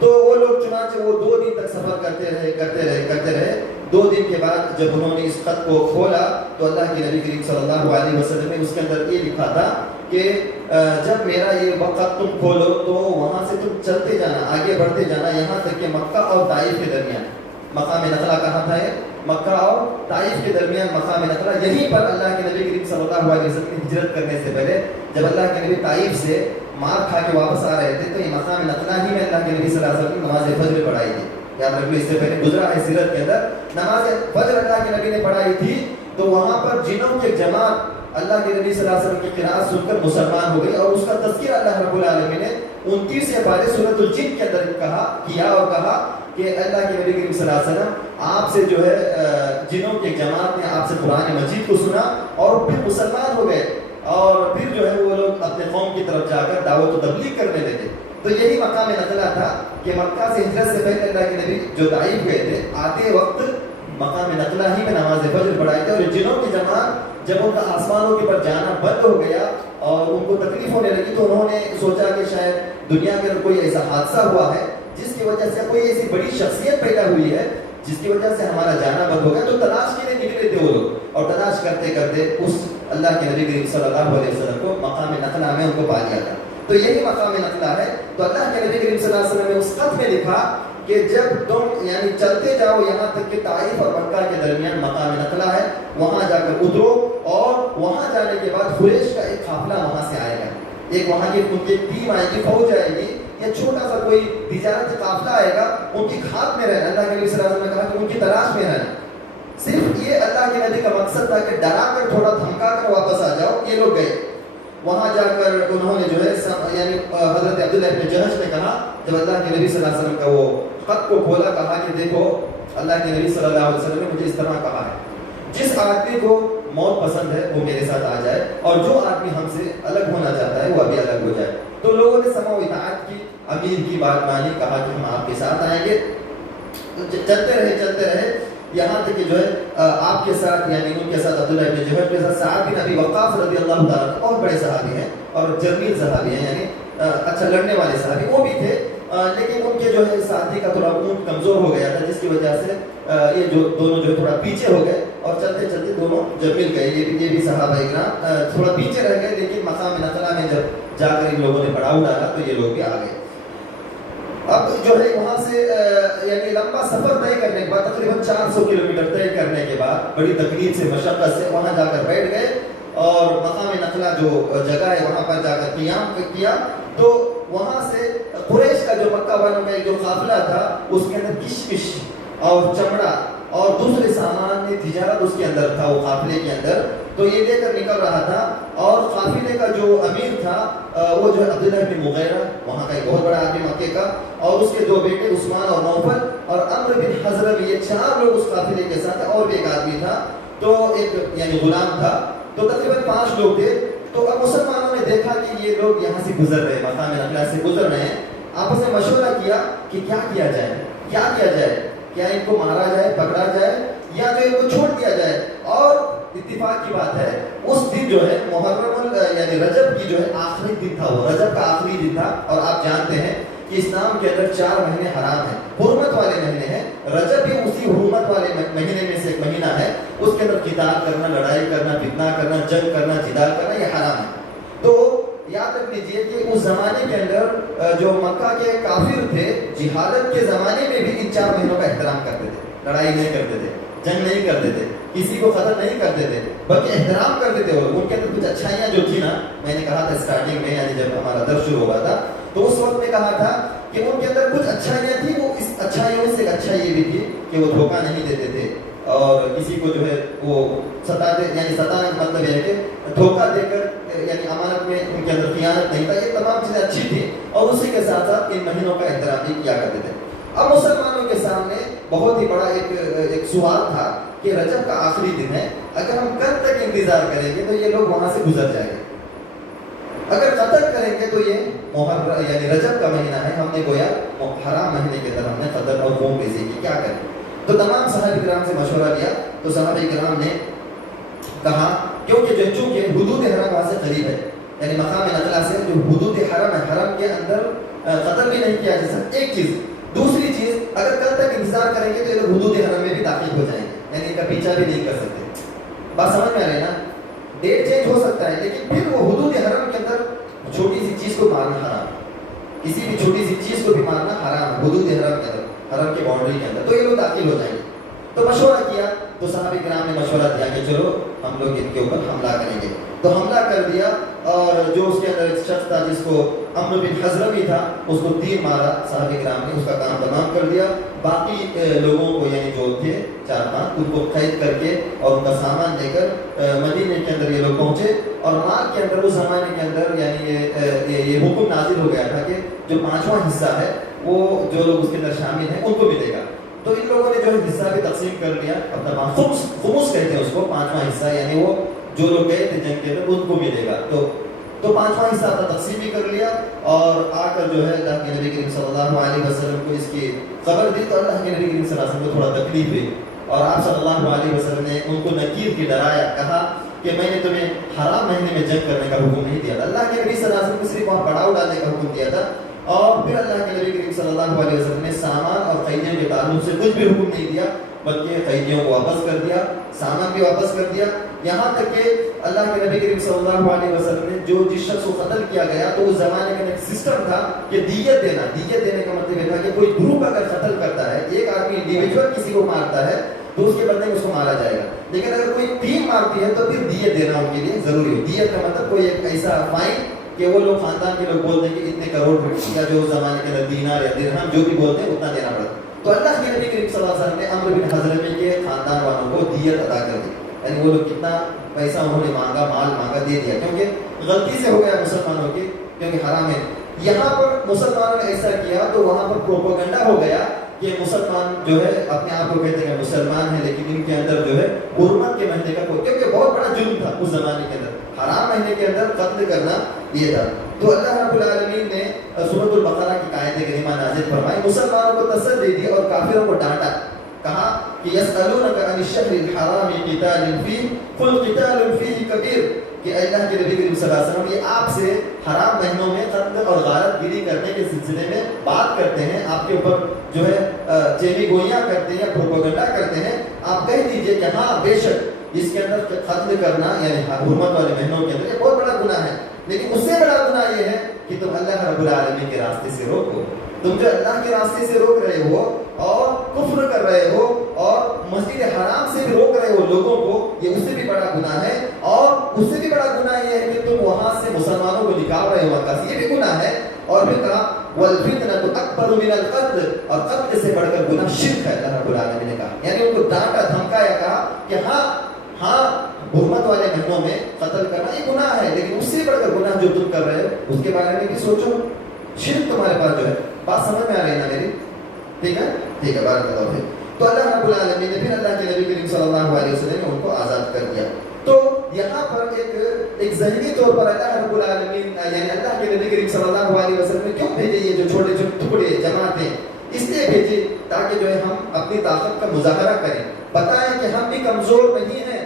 تو وہ لوگ چنانچہ وہ 2 دن تک سفر کرتے رہے. 2 دن کے بعد جب انہوں نے اس خط کو کھولا تو اللہ کے نبی کریم صلی اللہ علیہ وسلم نے اس کے اندر یہ لکھا تھا کہ جب میرا یہ وقت تم کھولو تو وہاں سے تم چلتے جانا، آگے بڑھتے جانا، یہاں تک کہ مکہ اور طائف کے درمیان. مقام نقلہ کہاں تھا؟ مکہ اور طائف کے درمیان مقام نقلہ. یہیں پر اللہ کے نبی کریم صلی اللہ علیہ وسلم نے ہجرت کرنے سے پہلے جب اللہ کے نبی طائف سے مار کھا کے واپس آ رہے تھے تو یہ مقام نقلہ ہی میں اللہ کے نبی صلی اللہ علیہ وسلم نے نماز فجر پڑھائی تھی. یاد رکھ لو، اس سے پہلے گزرا ہے سیرت کے اندر نماز فجر اللہ کے نبی نے پڑھائی تھی. تو وہاں پر جنوں کے جماعت اللہ کے نبی صلی اللہ علیہ وسلم کی قرات سن کر مسلمان ہو گئی اور اس کا تذکرہ اللہ رب العالمین نے 29 پارے سورۃ الجن کے اندر کیا اور کہا کہ اللہ کے نبی کریم صلی اللہ علیہ وسلم آپ سے جو ہے جنوں کی جماعت نے آپ سے قرآن مجید کو سنا اور پھر مسلمان ہو گئے اور پھر جو ہے وہ لوگ اپنے قوم کی طرف جا کر دعوت و تبلیغ کرنے لگے. تو یہی مقام نقلہ تھا کہ مکہ سے ہجرت سے پہلے اللہ کے نبی جو طائف گئے تھے آتے وقت مقام نقلہ ہی میں نماز فجر پڑھائی تھی. اور جنوں کی جماعت جب ان کا آسمانوں کے پر جانا بند ہو گیا اور ان کو تکلیف ہونے لگی تو انہوں نے سوچا کہ شاید دنیا کے اندر کوئی ایسا حادثہ ہوا ہے جس کی وجہ سے کوئی ایسی بڑی شخصیت پیدا ہوئی ہے جس کی وجہ سے ہمارا جانا بند ہو گیا. تو تلاش کے لیے نکلے تھے وہ لوگ اور تلاش کرتے کرتے اس اللہ کے نبی کریم صلی اللہ علیہ وسلم کو مقام نقلہ میں ان کو پا لیا تھا. تو یہی مقام نقلہ ہے. تو اللہ کے نبی کریم صلی اللہ علیہ وسلم نے اس خط میں لکھا کہ جب تم یعنی چلتے جاؤ یہاں تک کہ طائف اور مکہ کے درمیان مقام نقلہ ہے، وہاں جا کر اترو اور وہاں جانے کے بعد قریش کا ایک قافلہ وہاں سے آئے گا، ایک وہاں کی ان کی ٹیم آئے گی، فوج آئے گی یا چھوٹا سا کوئی تجارت قافلہ آئے گا، ان کی کھات میں رہنا. اللہ کے نبی صلی اللہ علیہ وسلم نے کہا کہ ان کی تلاش میں رہنا. صرف یہ اللہ کے نبی کا مقصد تھا کہ ڈرا کر تھوڑا دھمکا کر واپس آ جاؤ. یہ لوگ گئے وہاں جا کر انہوں نے جو ہے یعنی حضرت عبداللہ بن جہش نے کہا جب اللہ کے نبی صلی اللہ علیہ وسلم کا وہ خط کو کھولا، کہا کہ دیکھو اللہ کے نبی صلی اللہ علیہ وسلم نے مجھے اس طرح کہا ہے جس آدمی کو موت پسند ہے وہ میرے ساتھ آ جائے اور جو آدمی ہم سے الگ ہونا چاہتا ہے وہ ابھی الگ ہو جائے. تو لوگوں نے سماع و اطاعت کی، امیر کی بات مانی، کہا کہ ہم آپ کے ساتھ آئیں گے. چلتے رہے یہاں تک کہ جو ہے آپ کے ساتھ یعنی ان کے ساتھ عبداللہ بن جہش کے ساتھ سعد بن ابی وقاص رضی اللہ تعالیٰ عنہ بہت بڑے صحابی ہیں اور جمیل صحابی ہیں، یعنی اچھا لڑنے والے صحابی وہ بھی تھے. لیکن ان کے جو ہے ساتھی کا تھوڑا اونٹ کمزور ہو گیا تھا جس کی وجہ سے یہ جو دونوں جو تھوڑا پیچھے ہو گئے اور چلتے دونوں جب مل گئے. یہ بھی صحابہ اکرام تھوڑا پیچھے رہ گئے لیکن مقام نقلہ میں جب جا کر ان لوگوں نے پڑاؤ ڈالا تو یہ لوگ بھی آ گئے. اب جو ہے وہاں سے یعنی لمبا سفر طے کرنے کے بعد تقریباً 400 کلومیٹر طے کرنے کے بعد بڑی تکلیف سے مشقت سے وہاں جا کر بیٹھ گئے اور مقام نقلہ جو جگہ ہے وہاں پر جا کر قیام کیا. تو وہاں سے قریش کا جو مکہ والوں کا جو قافلہ تھا اس کے اندر کشمش اور چمڑا اور دوسرے سامان تجارت اس کے اندر تھا، وہ قافلے کے اندر، تو یہ لے کر نکل رہا تھا. اور قافلے کا جو امیر تھا وہ جو ہے عبداللہ بن مغیرہ، وہاں کا ایک بہت بڑا آدمی مکے کا، اور اس کے دو بیٹے عثمان اور نوفل اور عمرو بن حضرم، یہ 4 لوگ اس قافلے کے ساتھ، اور بھی ایک آدمی تھا تو ایک یعنی غلام تھا، تو تقریباً 5 لوگ تھے. تو اب مسلمانوں نے دیکھا کہ یہ لوگ یہاں سے گزر رہے ہیں، مقام نخلا سے گزر رہے ہیں. آپس میں مشورہ کیا کہ کیا کیا جائے، کیا کیا جائے، کیا ان کو مارا جائے، پکڑا جائے، یا جو ان کو چھوڑ دیا جائے. اور اتفاق کی بات ہے اس دن جو ہے محرم یعنی رجب کی جو ہے آخری دن تھا، وہ رجب کا آخری دن تھا. اور آپ جانتے ہیں کہ اسلام کے اندر 4 مہینے حرام ہیں، حرمت والے مہینے ہیں. رجب بھی اسی حرمت والے مہینے میں سے ایک مہینہ ہے. اس کے اندر قتال کرنا، لڑائی کرنا، فتنہ کرنا، جنگ کرنا، جدال کرنا، یہ حرام ہے. تو یاد رکھ لیجیے کہ اس زمانے کے اندر جو مکہ کے کافر تھے، جہالت کے زمانے میں بھی ان 4 مہینوں کا احترام کرتے تھے. لڑائی نہیں کرتے تھے، جنگ نہیں کرتے تھے، کسی کو قتل نہیں کرتے تھے، بلکہ احترام کرتے تھے. اور ان کے اندر کچھ اچھائیاں جو تھی نا، میں نے کہا تھا اسٹارٹنگ میں، یعنی جب ہمارا درس شروع ہوا تھا تو اس وقت میں کہا تھا کہ ان کے اندر کچھ اچھائیاں تھیں. وہ اس اچھائیوں میں سے ایک اچھائی یہ بھی تھی کہ وہ دھوکہ نہیں دیتے تھے، اور کسی کو جو ہے وہ ستاتے، یعنی ستانے کا مطلب یہ ہے کہ دھوکہ دے کر، یعنی امانت میں ان کے اندر خیانت نہیں تھا. یہ تمام چیزیں اچھی تھیں، اور اسی کے ساتھ ساتھ ان مہینوں کا احترام بھی کیا کرتے تھے. اب مسلمانوں کے سامنے بہت ہی بڑا ایک سوال تھا کہ رجب کا آخری دن ہے، اگر ہم کل تک انتظار کریں گے تو یہ لوگ وہاں سے گزر جائیں گے. اگر قتل کریں گے تو یہ محرم یعنی رجب کا مہینہ ہے، ہم نے گویا حرام مہینے کے اندر ہم نے قتل اور خون ریزی کی، کیا کریں؟ تو تمام صحابہ کرام سے مشورہ لیا. تو صحابہ کرام نے کہا کیونکہ چونکہ حدود حرم وہاں سے قریب ہے، یعنی مقام نقلا سے جو حدود حرم ہے، حرم کے اندر قتل بھی نہیں کیا جا سکتا، ایک چیز. دوسری چیز، اگر کل تک انتظار کریں گے تو یہ لوگ حدود حرم میں بھی داخل ہو جائیں گے، یعنی ان کا پیچھا بھی نہیں کر سکتے. بات سمجھ میں آ رہی ہے نا؟ ڈیٹ چینج ہو سکتا ہے لیکن پھر وہ حدود حرم کے اندر چھوٹی سی چیز کو مارنا حرام ہے، کسی بھی چھوٹی سی چیز کو بھی مارنا حرام ہے حدود حرم کے اندر، حرم کے باؤنڈری کے اندر. تو یہ لوگ داخل ہو جائیں گے. تو مشورہ کیا تو صحابہ کرام نے مشورہ دیا کہ چلو ہم لوگ ان کے اوپر حملہ کریں گے. تو حملہ کر دیا، اور جو اس کے اندر ایک شخص تھا جس کو عمرو بن حضرم ہی تھا، اس کو تیر مارا. صحابہ کرام نے اس کا کام تمام کر دیا. باقی لوگوں کو یعنی جو تھے 4-5 ان کو قید کر کے اور ان کا سامان لے کر مدینے کے اندر یہ لوگ پہنچے. اور مال کے اندر اس زمانے کے اندر یعنی یہ حکم نازل ہو گیا تھا کہ جو 5واں حصہ ہے وہ جو لوگ اس کے اندر شامل ہیں ان کو ملے گا. تو ان لوگوں نے جو ہے حصہ بھی تقسیم کر لیا اپنا، خمس کہتے ہیں اس کو، 5واں حصہ، یعنی وہ جو لوگ گئے تھے جنگ کے اندر ان کو ملے گا. تو 5واں حصہ اپنا تقسیم بھی کر لیا. اور آ کر جو ہے اللہ کے نبی کریم صلی اللہ علیہ وسلم کو اس کی خبر دی. تو اللہ کے نبی کریم صلی اللہ علیہ وسلم کو تھوڑا تکلیف ہوئی، اور آپ صلی اللہ علیہ وسلم نے ان کو نکیر کی ڈرایا، کہا کہ میں نے تمہیں حرام مہینے میں جنگ کرنے کا حکم نہیں دیا تھا. اللہ کے نبی صلی اللہ علیہ وسلم کو صرف وہاں پڑاؤ ڈالنے کا حکم دیا تھا. اور پھر اللہ کے نبی کریم صلی اللہ علیہ وسلم نے سامان اور قیدیوں کے تعلق سے کچھ بھی حکم نہیں دیا، بلکہ قیدیوں کو واپس کر دیا، سامان بھی واپس کر دیا. یہاں تک کہ اللہ کے نبی کریم صلی اللہ علیہ وسلم نے جس شخص کو قتل کیا گیا، تو اس زمانے میں ایک سسٹم تھا کہ دیت دینے کا مطلب یہ تھا کہ کوئی گروپ اگر قتل کرتا ہے، ایک آدمی انڈیویجول کسی کو مارتا ہے تو اس کے بدلے میں اس کو مارا جائے گا. لیکن اگر کوئی ٹیم مارتی ہے تو پھر دیت دینا ان کے لیے ضروری ہے. دیت کا مطلب کوئی ایک ایسا فائن کہ وہ لوگ خاندان کے لوگ بولتے ہیں کہ اتنے کروڑ یا جو زمانے کے اندر دینار یا درہم جو بھی بولتے ہیں اتنا دینا پڑتا. تو اللہ کے نبی کریم صلی اللہ علیہ وسلم نے عمرو بن حضرم کے خاندان والوں کو دیت ادا کر دی، یعنی وہ لوگ کتنا پیسہ انہوں نے مانگا، مال مانگا، دے دیا، کیونکہ غلطی سے ہو گیا مسلمانوں کی، کیونکہ حرام ہے. یہاں پر مسلمانوں نے ایسا کیا تو وہاں پر پروپیگنڈا ہو گیا کہ مسلمان جو ہے اپنے آپ کو کہتے ہیں مسلمان ہیں، لیکن ان کے اندر جو ہے حرمت کے مہینے کا کوئی، کیونکہ بہت بڑا جرم تھا اس زمانے کے اندر حرام مہینے کے اندر قتل کرنا یہ تھا. تو اللہ رب العالمین نے سورۃ البقرہ کی آیت کریمہ نازل فرمائی، مسلمانوں کو تسلی دی اور کافروں کو ڈانٹا. کہا کہ یسألونک عن الشہر الحرام قتال فیہ قل قتال فیہ کبیر، کہ اللہ کے نبی کریم صلی اللہ علیہ وسلم یہ آپ سے حرام مہینوں میں قتل اور غارت گیری کرنے کے سلسلے میں بات کرتے ہیں، آپ کے اوپر جو ہے چیمی گوئیاں کرتے ہیں یا پروپیگنڈا کرتے ہیں. آپ کہہ دیجئے کہ ہاں بے شک اس کے اندر قتل کرنا یعنی حرمت والے مہینوں کے اندر یہ بہت بڑا گناہ ہے، لیکن اس سے بڑا گناہ یہ ہے کہ تم اللہ رب العالمین کے راستے سے روکو. تم جو اللہ کے راستے سے روک رہے ہو اور کفر کر رہے ہو اور مسجد حرام سے بھی روک رہے ہو لوگوں کو، یہ اس سے بھی بڑا گناہ ہے. اور اس سے بھی بڑا گناہ یہ ہے کہ تم وہاں سے مسلمانوں کو نکال رہے ہو مکہ سے، یہ بھی گناہ ہے. اور پھر کہا والفتنة أكبر من القتل, اور قتل سے بڑھ کر گناہ شرک ہے, اللہ رب العالمین نے کہا. یعنی ان کو ڈانٹا دھمکایا, کہا کہ ہاں حرمت والے مہینوں میں قتل کرنا یہ گناہ ہے, لیکن اس سے بڑھ کر گناہ جو تم کر رہے ہو اس کے بارے میں بھی سوچو. شرک تمہارے پاس جو ہے, بات سمجھ میں آ رہی ہے نا میری؟ ٹھیک ہے, بارک اللہ فیک. تو اللہ رب العالمین نے پھر اللہ کے نبی کریم صلی اللہ علیہ وسلم نے ان کو آزاد کر دیا. تو یہاں پر ایک ذہنی طور پر اللہ رب العالمین یعنی اللہ کے نبی کریم صلی اللہ علیہ وسلم نے کیوں بھیجے یہ جو چھوٹے چھوٹے ٹکڑے جماعتیں, اس لیے بھیجے تاکہ جو ہے ہم اپنی طاقت کا مظاہرہ کریں, بتائیں کہ ہم بھی کمزور نہیں ہیں.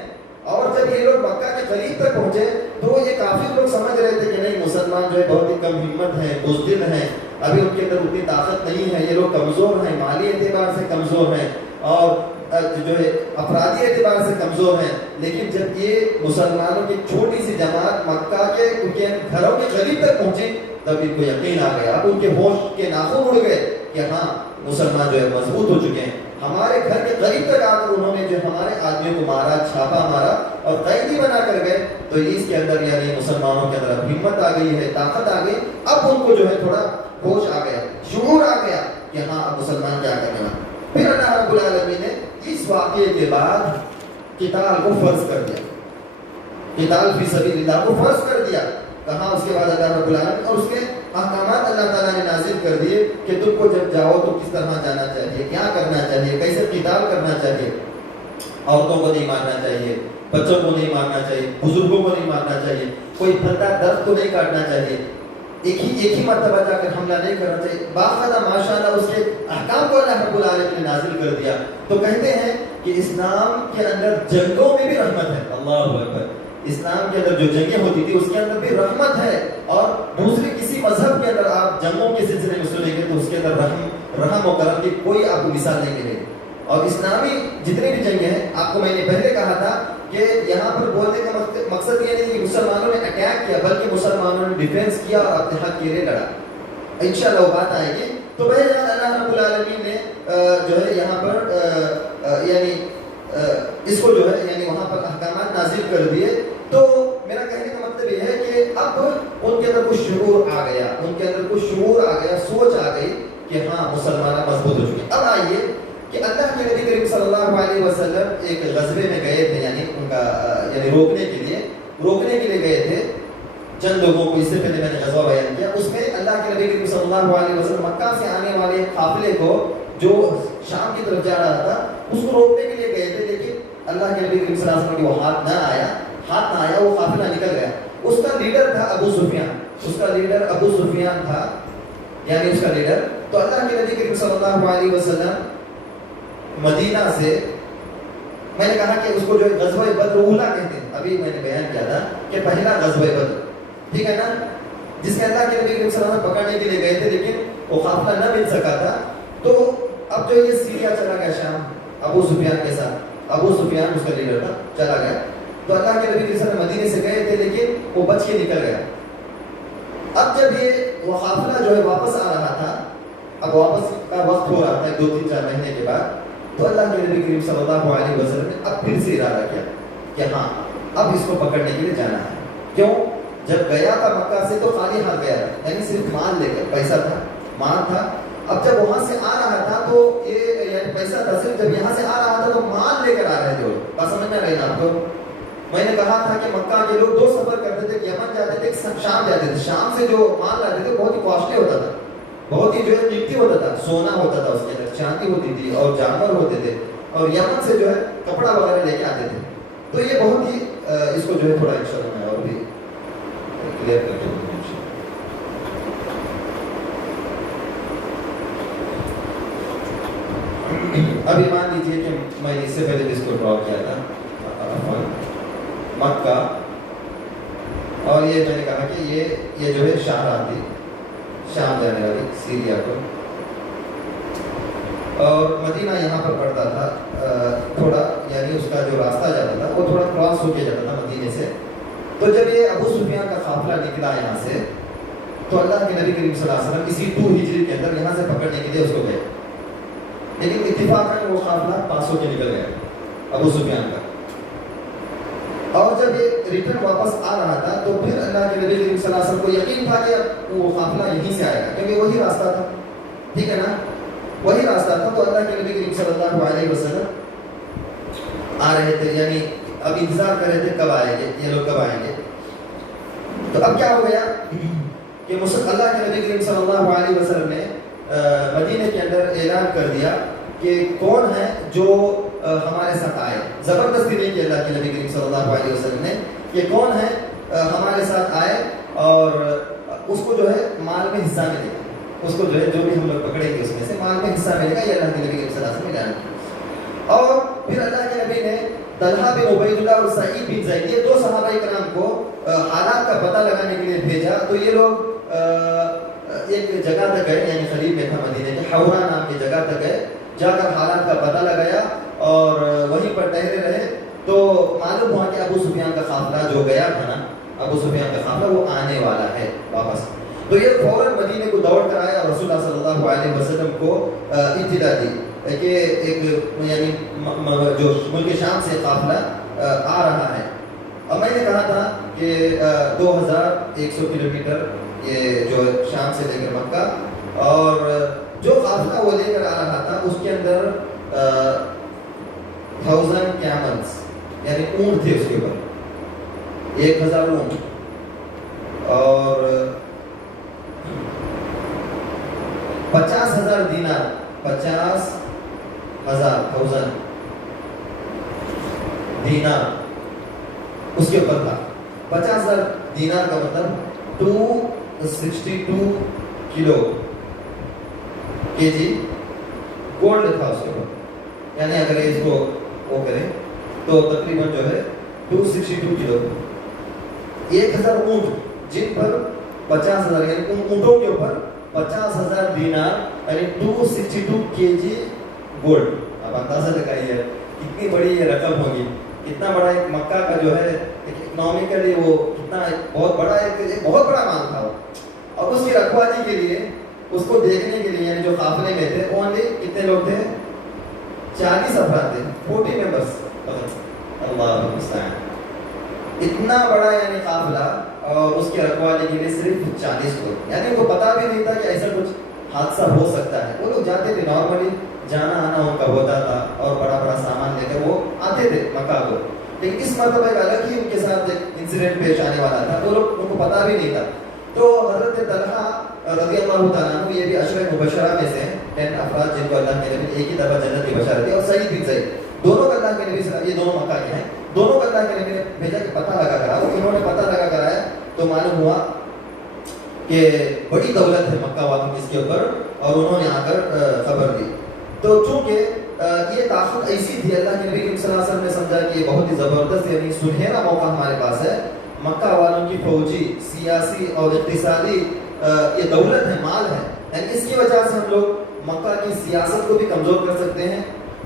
اور جب یہ لوگ مکہ کے قریب تک پہنچے تو یہ کافی لوگ سمجھ رہے تھے کہ نہیں مسلمان جو ہے بہت ہی کم ہمت ہیں, بزدل ہیں, ابھی ان کے اندر اتنی طاقت نہیں ہے, یہ لوگ کمزور ہیں, مالی اعتبار سے کمزور ہیں اور جو ہے افرادی اعتبار سے کمزور ہیں. لیکن جب یہ مسلمانوں کی چھوٹی سی جماعت مکہ کے ان کے گھروں کے قریب تک پہنچی تب ان کو یقین آ گیا, اب ان کے ہوش کے ناخن اڑ گئے کہ ہاں مسلمان جو ہے مضبوط ہو چکے ہیں. ہمارے گھر کے قریب تک آ کر انہوں نے جو ہمارے آدمیوں کو مارا, چھاپا مارا اور قیدی بنا کر گئے. تو اس کے اندر یعنی مسلمانوں کے اندر ہمت آ گئی ہے, طاقت آ گئی. اب ان کو جو ہے تھوڑا ہوش آ گیا, شعور آ گیا کہ ہاں اب مسلمان کیا کرنے والا. پھر اللہ رب العالمین نے اس واقعے کے بعد قتال کو فرض کر دیا, قتال فی سبیل اللہ کو فرض کر دیا. کہاں اس کے بعد اللہ رب العالمین اور اس کے احکامات اللہ تعالیٰ نے نازل کر دیے کہ تم کو جب جاؤ تو کس طرح جانا چاہیے, کیا کرنا چاہیے, کیسے قتال کرنا چاہیے. عورتوں کو نہیں مارنا چاہیے, بچوں کو نہیں مارنا چاہیے, بزرگوں کو نہیں مارنا چاہیے, کوئی پھلدار درخت کو نہیں کاٹنا چاہیے, ایک ہی مرتبہ جا کر حملہ نہیں کرنا چاہیے. باقاعدہ ماشاءاللہ اس کے احکام کو اللہ رب العالمین نے نازل کر دیا. تو کہتے ہیں کہ اسلام کے اندر جنگوں میں بھی رحمت ہے. اللہ اکبر. اسلام کے اندر جو جنگیں ہوتی تھی اس کے اندر بھی رحمت ہے, اور دوسرے کسی مذہب کے اندر آپ جنگوں کے سلسلے میں سنیں گے تو اس کے اندر رحم و کرم کی کوئی آپ کو مثال نہیں ملے گی. اور اسلامی جتنے بھی جنگیں ہیں, آپ کو میں نے پہلے کہا تھا کہ یہاں پر بولنے کا مقصد یہ نہیں کہ مسلمانوں نے اٹیک کیا, بلکہ مسلمانوں نے ڈیفینس کیا اور اپنے حق کے لیے لڑا. انشاءاللہ وہ بات آئے گی. تو بہرحال اللہ رب العالمین نے جو ہے یہاں پر یعنی اس کو جو ہے یعنی وہاں پر احکامات نازل کر دیے. تو میرا کہنے کا مطلب یہ ہے کہ اب ان کے اندر کچھ شعور آ گیا, ان کے اندر کچھ شعور آ گیا, سوچ آ گئی کہ ہاں مسلمان مضبوط ہو چکے. اب آئیے کہ اللہ کے نبی کریم صلی اللہ علیہ وسلم ایک غزوے میں گئے تھے, یعنی ان کا یعنی روکنے کے لیے گئے تھے چند لوگوں کو. اس سے پہلے میں نے غزوہ بیان کیا, اس میں اللہ کے نبی کریم صلی اللہ علیہ وسلم مکہ سے آنے والے قافلے کو جو شام کی طرف جا رہا تھا اس کو روکنے کے لیے گئے تھے. لیکن اللہ کے نبی کریم صلی اللہ علیہ وسلم کی وہ ہاتھ نہ آیا, وہ قافلہ نکل گیا. اس کا لیڈر تھا ابو سفیان تھا, یعنی اس کا لیڈر. تو اللہ کے نبی کریم صلی اللہ علیہ وسلم مدینہ سے, میں نے کہا کہ اس کو جو غزوہ بدر اولا کہتے ہیں, ابھی میں نے بیان کیا تھا کہ پہلا غزوہ بدر, ٹھیک ہے نا, جس میں اللہ کے نبی کریم صلی اللہ علیہ وسلم پکڑنے کے لیے گئے تھے لیکن وہ قافلہ نہ مل سکا تھا. تو اب جو یہ سیریا چلا گیا شام ابو سفیان کے ساتھ, ابو سفیان اس کا لیڈر تھا, چلا گیا. تو اللہ کے نبی صلی اللہ علیہ وسلم مدینے سے گئے تھے لیکن وہ بچ کے نکل گیا. اب جب یہ وہ قافلہ جو ہے واپس آ رہا تھا, اب واپس کا وقت ہو رہا تھا 2-3-4 مہینے کے بعد, تو اللہ کے نبی کریم صلی اللہ علیہ وسلم نے اب پھر سے ارادہ کیا کہ ہاں اب اس کو پکڑنے کے لیے جانا ہے. کیوں؟ جب گیا تھا مکہ سے تو خالی ہاتھ گیا, یعنی صرف مال لے کر, پیسہ تھا, مال تھا. اب جب وہاں سے آ رہا تھا تو یہ یعنی پیسہ تھا صرف, جب یہاں سے آ رہا تھا تو مال لے کر آ رہے تھے. بات سمجھ میں رہی نا آپ کو؟ میں نے کہا تھا کہ مکہ کے لوگ 2 سفر کرتے تھے, یمن جاتے تھے, شام جاتے تھے. شام سے جو مال لاتے تھے بہت ہی کاسٹلی ہوتا تھا, بہت ہی جو ہے قیمتی ہوتا تھا, سونا ہوتا تھا اس کے اندر, چاندی ہوتی تھی اور جانور ہوتے تھے, اور یمن سے جو ہے کپڑا وغیرہ لے کے آتے تھے. تو یہ بہت ہی اس کو جو ہے تھوڑا انشاءاللہ میں اور بھی کلیئر کر دوں. ابھی مان لیجیے کہ میں اس سے پہلے جس کو ڈرا کیا تھا مکہ, اور یہ میں نے کہا کہ یہ جو ہے شاہراہ تھی شام جانے والی سیریا کو, اور مدینہ یہاں پر پڑتا تھا تھوڑا, یعنی اس کا جو راستہ جاتا تھا وہ تھوڑا کراس ہو کے جاتا تھا مدینے سے. تو جب یہ ابو سفیان کا قافلہ نکلا یہاں سے تو اللہ کے نبی کریم صلی اللہ علیہ وسلم اسی 2 ہجری کے اندر یہاں سے پکڑنے کے لیے اس کو گئے, لیکن اتفاقاً وہ قافلہ 500 کے نکل گیا ابو سفیان کا. اور جب یہ ریٹرن واپس آ رہا تھا تو پھر اللہ کے نبی کریم صلی اللہ علیہ وسلم کو یقین تھا کہ وہ قافلہ یہیں سے آئے گا، کیونکہ وہی راستہ تھا، ٹھیک ہے نا، وہی راستہ تھا. تو اللہ کے نبی کریم صلی اللہ علیہ وسلم آ رہے تھے، یعنی اب انتظار کر رہے تھے کب آئیں گے یہ لوگ، کب آئیں گے. تو اب کیا ہو گیا کہ اللہ کے نبی کریم صلی اللہ علیہ وسلم نے مدینے کے اندر اعلان کر دیا کہ کون ہے جو ہمارے ساتھ آئے. زبردستی نہیں کہ اللہ کے نبی کریم صلی اللہ علیہ وسلم نے کہ کون ہے ہمارے ساتھ آئے اور اس کو جو ہے مال میں حصہ ملے گا، اس کو جو ہے جو بھی ہم لوگ پکڑیں گے اس میں سے مال میں حصہ ملے گا. یہ اللہ کے نبی کریم صلی اللہ علیہ وسلم نے اعلان کیا. اور پھر اللہ کے نبی نے طلحہ بن عبید اللہ اور سعید بن زید، یہ دو صحابہ کرام کو حالات کا پتہ لگانے کے لیے بھیجا. تو یہ لوگ ایک جگہ تک گئے، یعنی قریب میں تھا مدینے کے، حورا نام کی جگہ تک گئے، جا کر حالات کا پتہ لگایا اور وہیں پر ٹہرے رہے. تو معلوم ہوا کہ ابو سفیان کا قافلہ جو گیا تھا نا، ابو سفیان کا قافلہ وہ آنے والا ہے واپس. تو یہ فوراً مدینے کو دوڑ کر آیا اور رسول اللہ صلی اللہ علیہ وسلم کو اطلاع دی کہ ایک یعنی جو ملک شام سے قافلہ آ رہا ہے. اور میں نے کہا تھا کہ 2100 کلومیٹر یہ جو شام سے لے کر مکہ، اور جو قافلہ وہ لے کر آ رہا تھا اس کے اندر 1000 کیملز یعنی اونٹ تھے، اس کے اوپر 1000 اونٹ، اور 50,000 دینار، 50,000 دینار اس کے اوپر تھا. 50,000 دینار کا مطلب 262 کے جی گولڈ تھا اس کے اوپر. یعنی اگر اس کو وہ کریں تو تقریباً جو ہے 262 کلو. 1000 اونٹ جن پر 50,000 یعنی ان اونٹوں کے اوپر 50,000 دینار یعنی 262 کے جی گولڈ. اب اندازہ لگائیے کتنی بڑی یہ رقم ہوگی، کتنا بڑا ایک مکہ کا جو ہے اکنامکلی وہ کتنا بہت بڑا مال تھا وہ. اور اس کی رکھوالی کے لیے، اس کو دیکھنے کے لیے، یعنی جو قافلے میں تھے اونلی کتنے لوگ تھے؟ 40 افراد تھے، 40 ممبرس. اللہ المستعان، اتنا بڑا یعنی قافلہ اور اس کی رکھوالی کے لیے صرف 40 لوگ. یعنی ان کو پتا بھی نہیں تھا کہ ایسا کچھ حادثہ ہو سکتا ہے. وہ لوگ جاتے تھے، نارملی جانا آنا ان کا ہوتا تھا اور بڑا بڑا سامان لے کر وہ آتے تھے مکہ کو. لیکن اس مرتبہ ایک الگ ہی ان کے ساتھ انسیڈنٹ پیش آنے والا تھا. وہ لوگ ان کو پتا بھی نہیں تھا. تو حضرت طلحہ رضی اللہ تعالیٰ عنہ، یہ بھی عشرہ مبشرہ میں سے 10 افراد جن کو اللہ کے نبی ایک ہی دفعہ جنت کی بشارت دی، اور سعید بن زید، دونوں کو اللہ کے نبی صلی اللہ علیہ وسلم، یہ دونوں مکہ کے ہیں، دونوں کو اللہ کے نبی نے بھیجا کہ پتہ لگا کر آؤ. انہوں نے پتہ لگا کر آیا تو معلوم ہوا کہ بڑی دولت ہے مکہ والوں کی اس کے اوپر، اور انہوں نے آ کر خبر دی. تو چونکہ یہ طاقت ایسی تھی، اللہ کے نبی صلی اللہ علیہ وسلم نے سمجھا کہ یہ بہت ہی زبردست یعنی سنہرا موقع ہمارے پاس ہے. مکہ والوں کی فوجی، سیاسی اور اقتصادی یہ دولت ہے، مال ہے، یعنی اس کی وجہ سے ہم لوگ مکہ کی سیاست کو بھی کمزور کر سکتے ہیں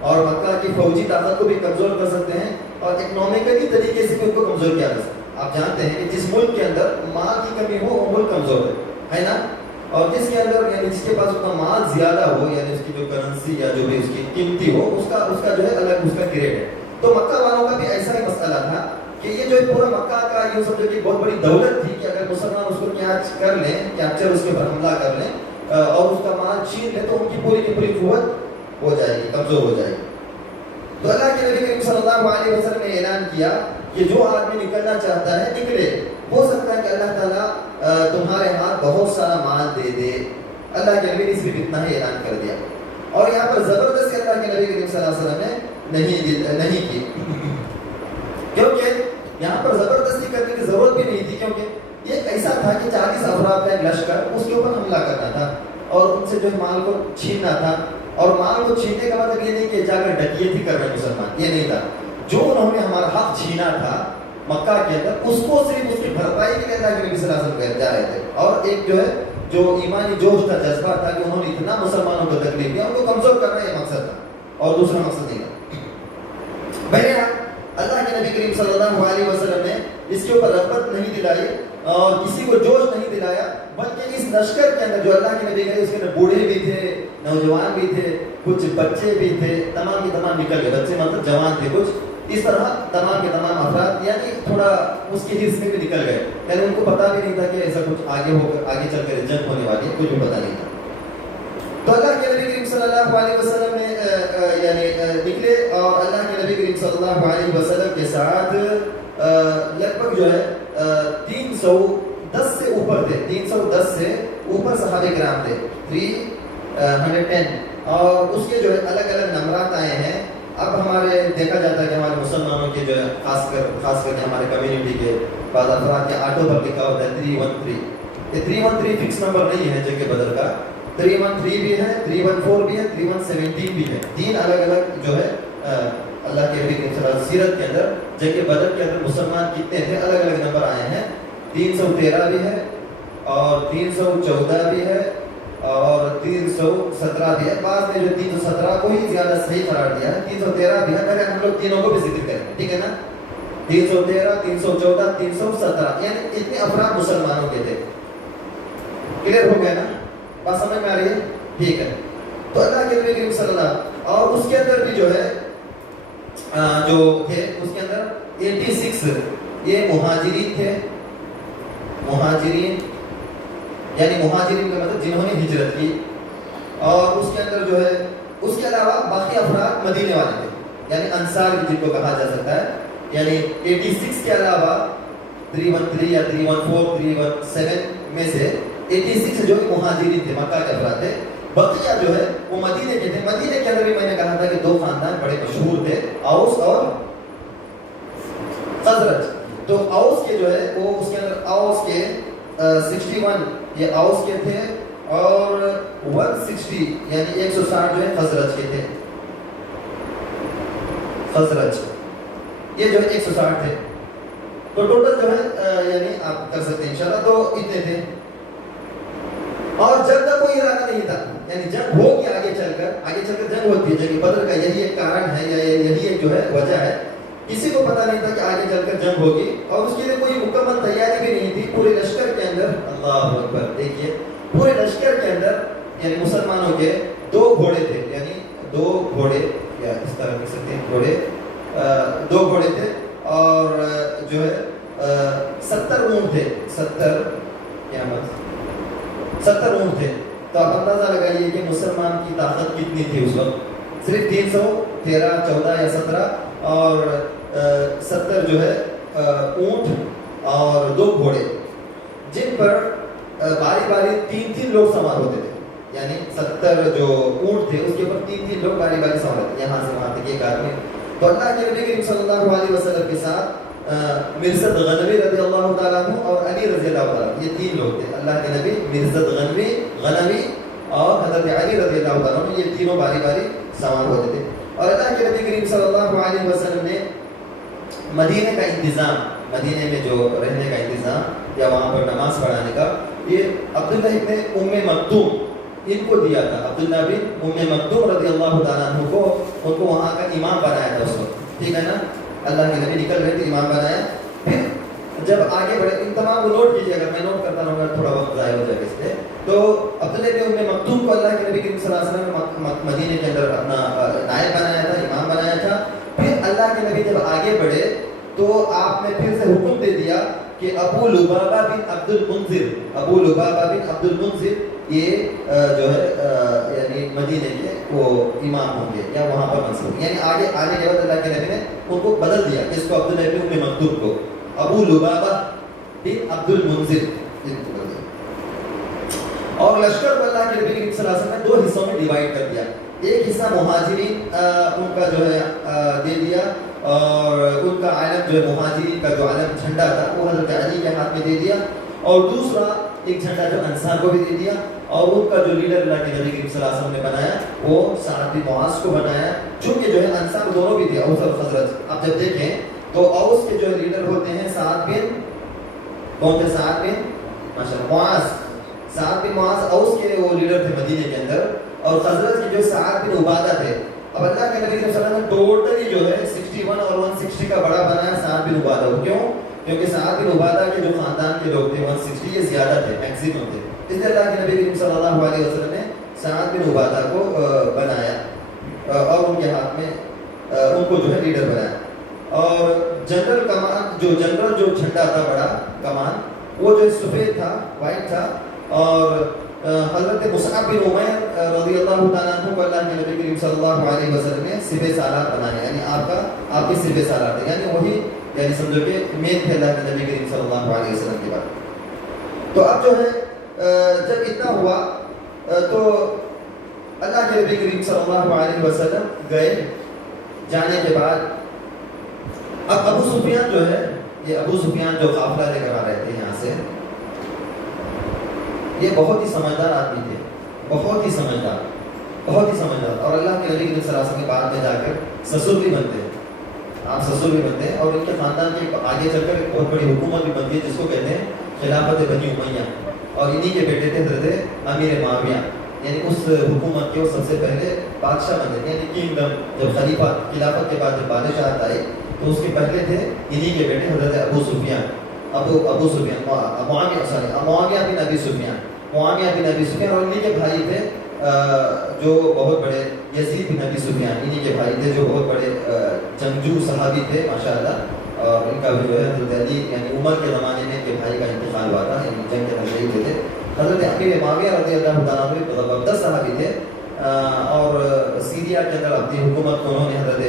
اور مکہ کی فوجی طاقت کو بھی کمزور کر سکتے ہیں اور اکنامیکلی طریقے سے بھی ان کو کمزور کیا جا سکتا ہے. آپ جانتے ہیں کہ جس ملک کے اندر مال کی کمی ہو وہ ملک کمزور ہے نا، اور جس کے اندر یعنی جس کے پاس اتنا مال زیادہ ہو، یعنی اس کی جو کرنسی یا جو بھی اس کی قیمتی ہو، اس کا جو ہے الگ اس کا گریڈ ہے. تو مکہ والوں کا بھی ایسا ہی مسئلہ تھا کہ یہ جو پورا مکہ کا یہ سمجھو کہ بہت بڑی دولت تھی کہ اگر مسلمان اس کو کیچ کر لیں، کیپچر اس کے اوپر حملہ کر لیں اور اس کا مال چھین لیں تو ان کی پوری کی پوری قوت ہو جائے گی، کمزور ہو جائے گی. تو اللہ کے نبی کریم صلی اللہ علیہ وسلم نے اعلان کیا کہ جو آدمی نکلنا چاہتا ہے نکلے. ہو سکتا ہے کہ اللہ تعالیٰ تمہارے ہاتھ بہت سارا مال دے دے. اللہ کے نبی نے صرف اتنا ہی اعلان کر دیا. اور یہاں پر زبردستی اللہ کے نبی کریم صلی اللہ علیہ وسلم نے نہیں کی، کیونکہ یہاں پر زبردستی کرنے کی ضرورت بھی نہیں تھی، کیونکہ یہ ایسا تھا کہ 40 افراد کا ایک لشکر، اس کے اوپر حملہ کرنا تھا اور ان سے جو مال کو چھیننا تھا. اور مال کو چھیننے کا مطلب یہ نہیں کہ جا کر ڈکیتی کر رہے مسلمان، یہ نہیں تھا. جو انہوں نے ہمارا حق چھینا تھا مکہ کے اندر، اس کو صرف اس کی بھرپائی کے لیے اللہ کے نبی صلی اللہ علیہ وسلم جا رہے تھے. اور ایک جو ہے جو ایمانی جوش تھا، جذبہ تھا کہ انہوں نے اتنا مسلمانوں کو تکلیف دیا، ان کو کمزور کرنا یہ مقصد تھا اور دوسرا مقصد نہیں تھا. بہرحال اللہ کے نبی کریم صلی اللہ علیہ وسلم نے اس کے اوپر رغبت نہیں دلائی اور کسی کو جوش نہیں دلایا، بلکہ اس لشکر کے اندر جو اللہ کے نبی گئے اس کے اندر بوڑھے بھی تھے، نوجوان بھی تھے، کچھ بچے بھی تھے، تمام کے تمام نکل گئے. بچے مطلب جوان تھے کچھ، اس طرح تمام کے تمام افراد یعنی تھوڑا اس کے حص میں بھی نکل گئے، یعنی ان کو پتا بھی نہیں تھا کہ ایسا کچھ آگے چل کر جنگ ہونے والی ہے، کچھ بھی پتا نہیں تھا. تو اللہ کے نبی کریم صلی اللہ علیہ وسلم نے یعنی نکلے اور اللہ کے نبی کریم صلی اللہ علیہ وسلم کے ساتھ لگ بھگ جو ہے 310 سے اوپر تھے، 310 سے اوپر صحابہ کرام تھے، 310. اور اس کے جو ہے الگ الگ نمبرات آئے ہیں. اب ہمارے دیکھا جاتا ہے کہ ہمارے مسلمانوں کے جو ہے خاص کر کے ہمارے کمیونٹی کے بعض افراد کے آٹو پر لکھا ہوتا ہے 313. یہ 313 فکس نمبر نہیں ہے جنگ بدر کا، 313 بھی ہے، 314 بھی ہے، 317 بھی ہے. تین الگ الگ جو ہے اللہ کے نبی کی سیرت کے اندر جنگ بدر کے اندر مسلمان کتنے تھے الگ الگ نمبر آئے ہیں. 313 بھی ہے اور 314 بھی ہے اور 317 بھی ہے. بعض نے جو 317 کو ہی زیادہ صحیح قرار دیا ہے، 313 بھی ہے. پہلے ہم لوگ تینوں کو بھی ذکر کریں گے، ٹھیک ہے نا. 313 314 317 یعنی اتنے افراد مسلمانوں کے تھے. کلیئر ہو گیا نا؟ بات سمجھ میں آ رہی ہے؟ ٹھیک ہے. تو اللہ کے نبی کریم صلی اللہ اور اس کے اندر بھی جو ہے جو تھے اس کے اندر 86 یہ مہاجرین تھے. مہاجرین یعنی مہاجرین کا مطلب جنہوں نے ہجرت کی. اور اس کے اندر جو ہے اس کے علاوہ باقی افراد مدینے والے تھے، یعنی انصار جن کو کہا جا سکتا ہے. یعنی 86 کے علاوہ 313 یا 314 317 میں سے 86 جو مہاجرین تھے، مکہ کے افراد تھے. بقیہ جو ہے وہ مدینے کے تھے. مدینے کے اندر بھی میں نے کہا تھا کہ دو خاندان بڑے مشہور تھے، اوس اور خزرج. تو اوس کے جو ہے وہ اس کے اندر اوس کے 61 یہ اوس کے تھے اور 160 یعنی 160 جو ہے خزرج کے تھے. خزرج یہ جو ہے 160 تھے. تو ٹوٹل جو ہے یعنی آپ کر سکتے ہیں انشاءاللہ تو اتنے تھے. اور جنگ کا کوئی ارادہ نہیں تھا، یعنی جنگ ہوگی آگے چل کر جنگ ہوتی ہے. جنگ بدر کا یہی ایک کارن ہے یا یہی ایک جو ہے وجہ ہے. کسی کو پتا نہیں تھا کہ آگے چل کر جنگ ہوگی اور اس کے لیے کوئی مکمل تیاری بھی نہیں تھی. پورے لشکر کے اندر اللہ اکبر دیکھیے پورے لشکر کے اندر یعنی مسلمانوں کے 2 گھوڑے تھے، یعنی 2 گھوڑے یا اس طرح کہہ سکتے ہیں گھوڑے 2 گھوڑے تھے اور جو ہے 70 اونٹ تھے. 70 اونٹ تھے. تو آپ اندازہ لگائیے کہ مسلمان کی طاقت کتنی تھی اس وقت. صرف 313 14 یا 17 اور 70 جو ہے اونٹ اور 2 گھوڑے جن پر باری باری 3 لوگ سوار ہوتے تھے. یعنی 70 جو اونٹ تھے اس کے اوپر 3 لوگ باری باری سوار ہوتے تھے، یہاں سے وہاں تک ایک آدمی. تو اللہ کے نبی کریم صلی اللہ علیہ وسلم کے ساتھ مرزد غنوی رضی اللہ تعالیٰ عنہ اور علی رضی اللہ تعالیٰ عنہ یہ 3 لوگ تھے. اللہ کے نبی، مرزد غنوی اور حضرت علی رضی اللہ تعالیٰ عنہ یہ تینوں باری باری سوار ہوتے تھے. اور اللہ کے نبی کریم صلی اللہ علیہ وسلم نے مدینے کا انتظام، مدینے میں جو رہنے کا انتظام یا وہاں پر نماز پڑھانے کا یہ عبداللہ ابن ام مکتوم ان کو دیا تھا. عبداللہ بن ام مکتوم رضی اللہ تعالیٰ عنہ کو ان کو وہاں کا امام بنایا تھا اس وقت. ٹھیک ہے نا؟ اللہ کے نبی نکل رہے تھے، امام بنایا. پھر جب آگے بڑھے ان تمام کو نوٹ کیجیے، اگر میں نوٹ کرتا رہوں گا تھوڑا وقت ضائع ہو جائے گا اس لیے. تو عبداللہ بن ام مکتوم کو اللہ کے نبی کریم صلی اللہ علیہ وسلم نے مدینے کے اندر اپنا نائب بنایا تھا، امام بنایا تھا. پھر اللہ کے نبی جب آگے بڑھے تو آپ نے پھر سے حکم دے دیا کہ ابو لبابہ بن عبد المنذر یہ جو ہے یعنی مدینے کے وہ امام ہوں گے یا وہاں پر منصوب ہوں گے. یعنی آگے کے بعد اللہ کے نبی نے ان کو بدل دیا، اس کو عبداللہ بن ام مکتوم کو ابو لبابہ بن عبد المنذر. اور لشکر کو اللہ کے نبی صلی اللہ علیہ وسلم نے 2 حصوں میں ڈیوائڈ کر دیا. ایک حصہ مہاجرین ان کا جو ہے دے دیا اور ان کا علم جو ہے مہاجرین کا جو علم جھنڈا تھا وہ حضرت علی کے ہاتھ میں دے دیا. اور دوسرا ایک جھنڈا جو انصار کو بھی دے دیا. اور ان کا جو لیڈر اللہ کے نبی صلی اللہ علیہ وسلم نے بنایا وہ سعد بن معاذ کو بنایا. چونکہ جو ہے انصار دونوں بھی تھے، اوس اور خزرج. آپ جب دیکھیں تو اوس کے جو لیڈر ہوتے ہیں سعد بن کون تھے؟ سعد بن معاذ. سعد بن معاذ اوس کے وہ لیڈر تھے مدینے کے اندر. اور خزرج کے جو سعد بن عبادہ تھے. اب اللہ کے نبی صلی اللہ علیہ وسلم نے ٹوٹلی جو ہے 61 اور 160 کا بڑا بنایا سعد بن عبادہ کو. کیوں؟ کیونکہ سعد بن عبادہ کے جو خاندان کے لوگ تھے 160 یہ زیادہ تھے، میکسیمم تھے. اس لیے اللہ کے نبی صلی اللہ علیہ وسلم نے سعد بن عبادہ کو بنایا اور ان کے ہاتھ میں ان کو جو ہے لیڈر بنایا. اور جنرل کمان جو جھنڈا تھا بڑا کمان وہ جو سفید تھا، وائٹ تھا، اور حضرت مصعب بن عمیر رضی اللہ تعالیٰ عنہ کو اللہ کے نبی کریم صلی اللہ علیہ وسلم نے سپہ سالار بنایا، یعنی آپ کے سپہ سالار تھے، یعنی وہی یعنی سمجھو کہ مین تھے اللہ کے نبی کریم صلی اللہ علیہ وسلم کے بعد۔ تو اب جو ہے جب اتنا ہوا تو اللہ کے نبی کریم صلی اللہ علیہ وسلم گئے، جانے کے بعد اب ابو سفیان جو ہے، یہ ابو سفیان جو قافلہ لے کر آ رہے تھے یہاں سے، یہ بہت ہی سمجھدار آدمی تھے، بہت ہی سمجھدار اور اللہ کے نبی صلی اللہ علیہ وسلم کے بعد میں جا کر سسر بھی بنتے ہیں، آپ سسر بھی بنتے ہیں، اور ان کے خاندان کے آگے چل کر ایک بہت بڑی حکومت بھی بنتی ہے جس کو کہتے ہیں خلافت بنی امیہ، اور انہی کے بیٹے تھے حضرت امیر معاویہ، یعنی اس حکومت کے وہ سب سے پہلے بادشاہ بنے تھے، یعنی کنگڈم جب خلافت کے بعد جب بادشاہت آئی تو اس کے پہلے تھے انہی کے بیٹے حضرت ابو سفیان معاویہ بن ابی سفیان، اور انہی کے بھائی تھے جو بہت بڑے یزید بن ابی سفیان، انہی کے بھائی تھے جو بہت بڑے جنگجو صحابی تھے ماشاءاللہ، اور ان کا بھی جو ہے حضرت علی یعنی عمر کے زمانے میں ان کے بھائی کا انتقال ہوا تھا، یعنی جنگ کے اندر شہید ہوئے تھے۔ حضرت امیر معاویہ رضی اللہ تعالیٰ عنہ زبردست صحابی تھے، اور سیریا کے اندر اپنی حکومت کو انہوں نے حضرت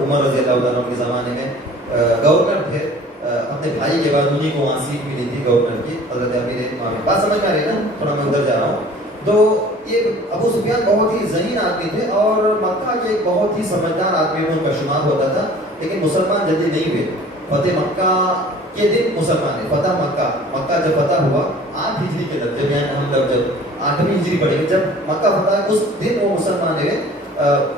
عمر رضی اللہ تعالیٰ عنہ کے زمانے میں گورنر تھے، اپنے بھائی کے بعد انہی کو وہاں سیٹ ملی تھی گورنر کی، حضرت امیر معاویہ۔ بات سمجھ میں آ رہی ہے نا، تھوڑا میں ادھر جا رہا ہوں۔ تو یہ ابو سفیان بہت ہی ذہین آدمی تھے اور مکہ کے ایک بہت ہی سمجھدار آدمی میں ان کا شمار ہوتا تھا، لیکن مسلمان جلدی نہیں ہوئے۔ فتح مکہ کے دن مسلمان ہے، فتح مکہ جب فتح ہوا 8 ہجری کے اندر، جب ہم لوگ جب 8ویں ہجری پڑھیں گے، جب مکہ فتح اس دن وہ مسلمان ہوئے،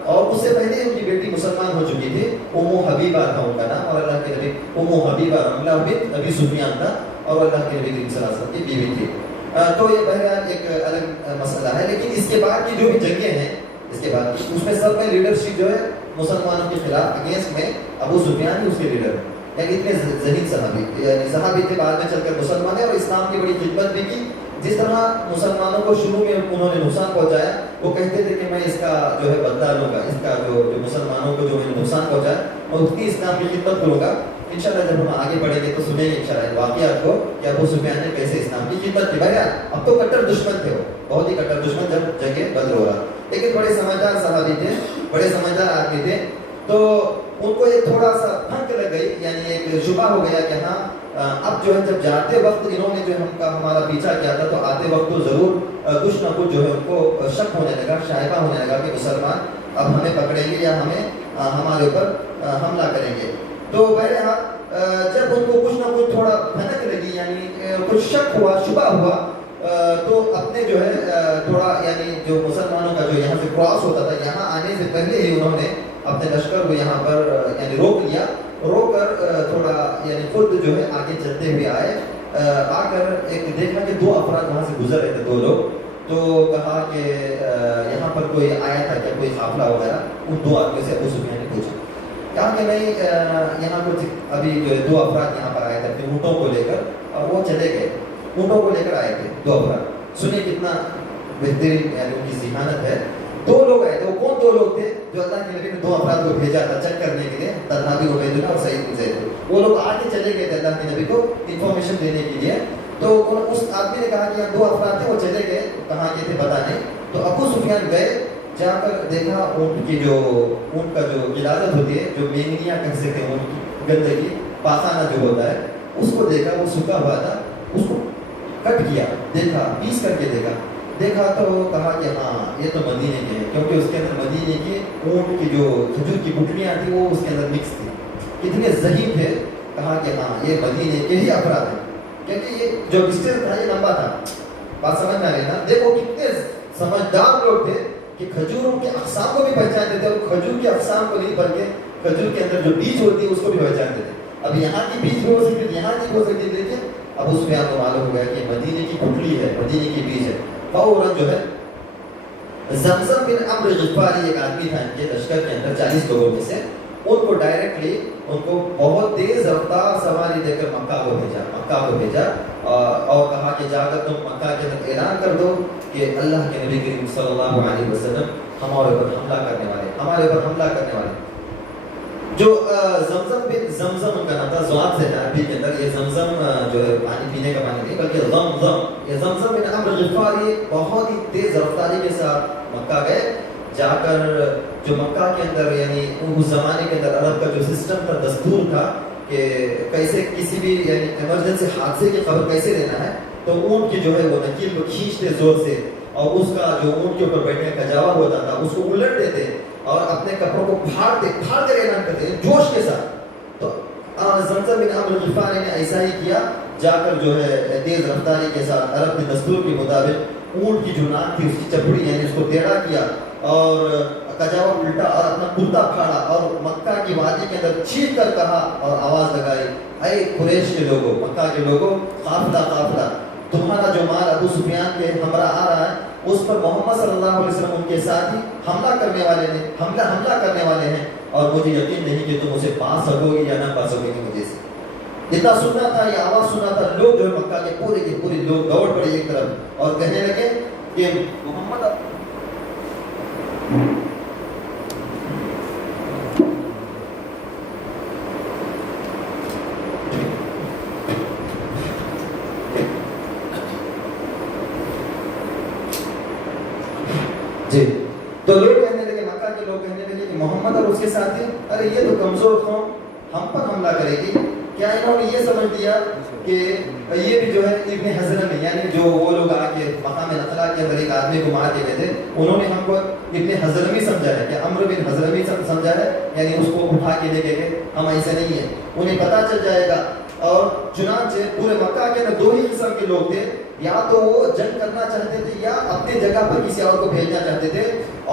اور اس سے پہلے ان کی بیٹی مسلمان ہو چکی تھی، ام حبیبہ تھا ان کا نام، اور اللہ کے نبی ام حبیبہ رملہ بنت ابی سفیان تھا، اور اللہ کے نبی صلی اللہ علیہ وسلم کی بیوی تھی۔ تو یہ بہرحال ایک الگ مسئلہ ہے، لیکن اس کے بعد کی جو بھی جنگیں ہیں، اس کے بعد اس میں سب میں لیڈرشپ جو ہے مسلمانوں کے خلاف اگینسٹ میں ابو سفیان ہی اس کے لیڈر، یعنی اتنے ذہین صحابی، یعنی صحابی تھے، بعد میں چل کر مسلمان ہیں، اور اسلام کی بڑی خدمت بھی کی۔ جس طرح مسلمانوں کو شروع میں انہوں نے نقصان پہنچایا، وہ کہتے تھے کہ میں اس کا جو ہے بدلہ لوں گا، اس کا جو مسلمانوں کو جو میں نے نقصان پہنچایا میں اس کی اسلام کی خدمت کروں گا۔ انشاءاللہ جب ہم آگے بڑھیں گے تو سنیں گے انشاءاللہ واقعات کو کہ ابو سفیان نے کیسے اسلام کی خدمت کی۔ بھائی اب تو کٹر دشمن تھے، وہ بہت ہی کٹر دشمن جب جنگ بدر ہو رہا، لیکن بڑے سمجھدار صحابی تھے، بڑے سمجھدار آدمی تھے۔ تو ان کو ایک تھوڑا سا پھنک لگ گئی، یعنی ایک شبہ ہو گیا کہ ہاں اب جو ہے جب جاتے وقت انہوں نے جو ہمارا پیچھا کیا تھا، تو آتے وقت تو ضرور کچھ نہ کچھ جو ہے ان کو شک ہونے لگا، شائبہ ہونے لگا کہ مسلمان اب ہمیں پکڑیں گے یا ہمارے اوپر حملہ کریں گے۔ تو بہرحال جب ان کو کچھ نہ کچھ تھوڑا بھنک لگی، یعنی کچھ شک ہوا، شبہ ہوا، تو اپنے جو ہے تھوڑا یعنی جو مسلمانوں کا جو یہاں سے کراس ہوتا تھا، یہاں آنے سے پہلے ہی انہوں نے اپنے لشکر کو یہاں پر یعنی روک لیا، روک کر تھوڑا یعنی خود جو ہے آگے چلتے ہوئے آئے، آ کر ایک دیکھا کہ 2 افراد وہاں سے گزر رہے تھے، 2 لوگ، تو کہا کہ یہاں پر کوئی آیا تھا کیا، کوئی قافلہ وغیرہ؟ ان 2 آدمیوں سے ابو سفیان نے پوچھا، کہا کہ نہیں، یہاں کچھ ابھی جو ہے 2 افراد یہاں پر آئے تھے اپنے اونٹوں کو لے کر، اور وہ چلے گئے، اونٹوں کو لے کر آئے تھے 2 افراد۔ سنیں کتنا بہترین یعنی ان کی ذہانت ہے۔ 2 لوگ آئے تھے، وہ کون 2 لوگ تھے جو اللہ کے نبی نے 2 افراد کو بھیجا تھا چیک کرنے کے لیے، طلحہ بن عبید اللہ اور سعید بن زید، وہ لوگ آگے چلے گئے تھے اللہ کے نبی کو انفارمیشن دینے کے لیے۔ تو اس آدمی نے کہا کہ یہاں 2 افراد تھے، وہ چلے گئے، کہاں گئے تھے پتہ نہیں۔ تو ابو سفیان گئے، جا کر دیکھا اونٹ کا جو غلاظت ہوتی ہے، جو مینگنیاں کہہ سکتے ہیں، اونٹ کی گندگی پاخانہ جو ہوتا ہے، اس کو دیکھا، وہ سوکھا ہوا تھا، اس کو کٹ کیا، دیکھا، پیس کر کے دیکھا تو کہا کہ ہاں یہ تو مدینے کے ہیں، کیونکہ اس کے اندر مدینے کی اونٹ کی جو کھجور کی گٹلیاں تھیں وہ اس کے اندر مکس تھی، کتنے ذہین تھے۔ کہا کہ ہاں یہ مدینے کے ہی افراد ہیں، کیونکہ یہ جو ڈسٹینس تھا یہ لمبا تھا۔ بات سمجھ میں آ رہی نا؟ دیکھو کتنے سمجھدار لوگ تھے کہ کھجوروں کے اقسام کو بھی پہچانتے تھے، اور کھجور کے اقسام کو نہیں بلکہ کھجور کے اندر جو بیج ہوتی ہے اس کو بھی پہچانتے تھے۔ اب یہاں کی بیج بھی ہو سکتی ہے، یہاں کی ہو سکتی ہے، لیکن ابو سفیان کو معلوم ہو گیا کہ مدینے کی گٹلی ہے، مدینے کی بیج ہے۔ فوراً جو ہے زمزم بن عمرو غفاری ایک آدمی تھا ان کے لشکر کے اندر 40 لوگوں میں سے، ان کو ڈائریکٹلی ان کو بہت تیز رفتار سواری دے کر مکہ کو بھیجا اور کہا کہ جا کر تم مکہ کے اندر اعلان کر دو کہ اللہ کے نبی کریم صلی اللہ علیہ وسلم ہمارے اوپر حملہ کرنے والے۔ جو زمزم ان کا نام تھا، زوات سے ہے عربی کے اندر. یہ زمزم جو ہے پانی پینے کا پانی نہیں بلکہ زمزم. یہ زمزم بن عمرو الغفاری بہت ہی تیز رفتاری کے ساتھ مکہ گئے. جا کر جو مکہ کے اندر یعنی اس زمانے کے اندر عرب کا جو سسٹم تھا، دستور تھا کہ کیسے کسی بھی یعنی ایمرجنسی حادثے کی خبر کیسے دینا ہے، تو اونٹ کی جو ہے وہ نکیل کو کھینچتے زور سے، اور اس کا جو اونٹ کے اوپر بیٹھنے کا جاوا ہوتا تھا اس کو الٹ دیتے اور اپنے کپڑوں کو پھاڑتے اعلان کرتے جوش کے ساتھ. تو زمزم بن عمرو الغفاری نے ایسا ہی کیا. جا کر جو ہے تیز رفتاری کے ساتھ عرب کے دستور کے مطابق اونٹ کی جو ناک تھی اس کی چپڑی یعنی اس کو ٹیڑھا کیا اور کجاوا الٹا اور اپنا کرتا پھاڑا اور مکہ کی وادی کے اندر چیخ کر کہا اور آواز لگائی، اے قریش کے لوگوں، مکہ کے لوگوں، قافلہ قافلہ، تمہارا جو مال ابو سفیان کے ہمراہ آ رہا ہے اس پر محمد صلی اللہ علیہ وسلم ان کے ساتھ ہی حملہ کرنے والے ہیں اور مجھے یقین نہیں کہ تم اسے پا سکو گے یا نہ پا سکو گے مجھے سے. اتنا سننا تھا، یہ آواز سنا تھا، لوگ جو ہے مکہ کے پورے لوگ دوڑ پڑے ایک طرف اور کہنے لگے کہ محمد جی. تو لوگ کہنے لگے، مکہ کے لوگ کہنے لگے کہ محمد اور اس کے ساتھی، ارے یہ تو کمزور قوم ہم پر حملہ کرے گی. کیا انہوں نے یہ سمجھ لیا کہ یہ بھی جو ہے ابن حضرمی یعنی جو وہ لوگ آ کے مقام نخلا کے اندر ایک آدمی کو مار کے گئے تھے، انہوں نے ہم کو ابن حضرمی سمجھا ہے، کہ عمرو بن حضرمی سمجھا ہے، یعنی اس کو اٹھا کے لے گئے. ہم ایسے نہیں ہیں، انہیں پتہ چل جائے گا. اور چنانچہ پورے مکہ کے اندر دو ہی قسم کے لوگ تھے، یا تو وہ جنگ کرنا چاہتے تھے یا اپنی جگہ پر کسی اور کو بھیجنا چاہتے تھے.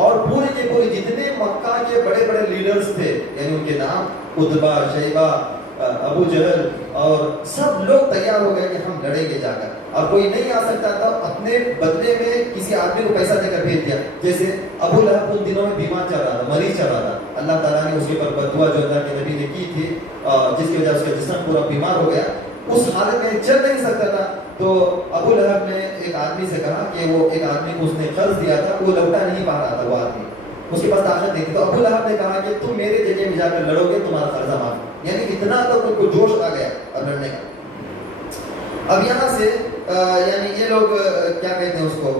اور پورے کے پورے جتنے مکہ کے بڑے بڑے لیڈرز تھے یعنی ان کے نام عتبہ، شیبہ، ابو جہل، اور سب لوگ تیار ہو گئے کہ ہم لڑیں گے جا کر. اور کوئی نہیں آ سکتا تھا، اپنے بدلے میں کسی آدمی کو پیسہ دے کر بھیج دیا. جیسے ابو لہب ان دنوں میں بیمار چل رہا تھا، مریض چل رہا تھا. اللہ تعالیٰ نے اس کے اوپر بد دعا جو اللہ کے نبی نے کی تھی، جس کی وجہ سے اس کا جسم پورا بیمار ہو گیا. اس حالت میں چل نہیں سکتا تھا. تو ابو لہب نے ایک آدمی سے کہا کہ وہ ایک آدمی کو اس نے قرض دیا تھا، وہ لوٹا نہیں پا رہا تھا، وہ آدمی اس کے پاس طاقت نہیں تھی. تو ابو لہب نے کہا کہ تم میرے جگہ میں جا کر لڑو گے، تمہارا قرضہ معاف. یعنی اتنا تو ان کو جوش آ گیا اب لڑنے کا. اب یہاں سے یعنی یہ لوگ کیا کہتے ہیں اس کو،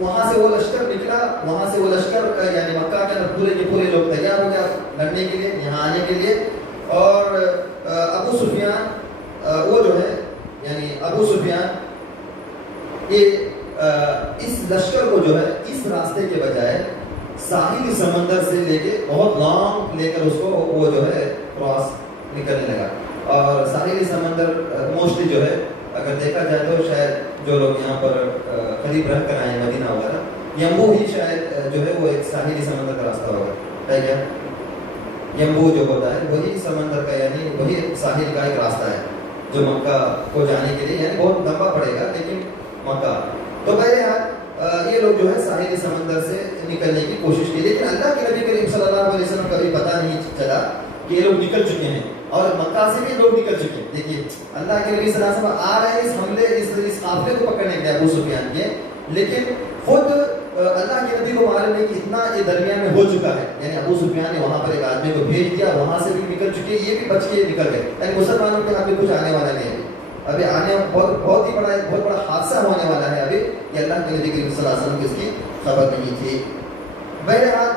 وہاں سے وہ لشکر نکلا، وہاں سے وہ لشکر یعنی مکہ کے اندر پورے کے پورے لوگ تیار ہو گیا لڑنے کے لیے، یہاں آنے کے لیے. اور ابو سفیان وہ جو ہے یعنی ابو سفیان یہ اس لشکر کو جو ہے اس راستے کے بجائے ساحلی سمندر سے لے کے بہت لانگ لے کر اس کو وہ جو ہے کراس نکلنے لگا. اور ساحلی سمندر موسٹلی جو ہے اگر دیکھا جائے تو شاید جو لوگ یہاں پر قریب رہ کر آئے مدینہ وغیرہ، یمبو ہی شاید جو ہے وہ ایک ساحلی سمندر کا راستہ ہوگا، ہے کیا؟ یمبو جو ہوتا ہے وہی سمندر کا یعنی وہی ساحل کا ایک راستہ ہے جو مکہ کو جانے کے لیے یعنی بہت لمبا پڑے گا لیکن مکہ. تو بہرحال یہ لوگ جو ہے ساحلی سمندر سے نکلنے کی کوشش کی، لیکن اللہ کے نبی کریم صلی اللہ علیہ وسلم کبھی پتہ نہیں چلا کہ یہ لوگ نکل چکے ہیں اور مکہ سے بھی لوگ نکل چکے ہیں. دیکھیے اللہ کے نبی صلی اللہ علیہ وسلم آ رہے ہیں اس حملے اس قافلے کو پکڑنے کے لیے ابو سفیان کے، لیکن خود اللہ کے نبی کو معلوم ہے کہ اتنا یہ درمیان میں ہو چکا ہے. یعنی ابو سفیان نے وہاں پر ایک آدمی کو بھیج دیا، وہاں سے بھی نکل چکے، یہ بھی بچ کے نکل گئے. یعنی مسلمانوں کے ہاتھ میں کچھ آنے والا نہیں ہے، ابھی آنے بہت ہی بڑا حادثہ ہونے والا ہے ابھی. یہ اللہ کے نبی کریم صلی اللہ علیہ وسلم کو اس کی خبر نہیں تھی. بہرحال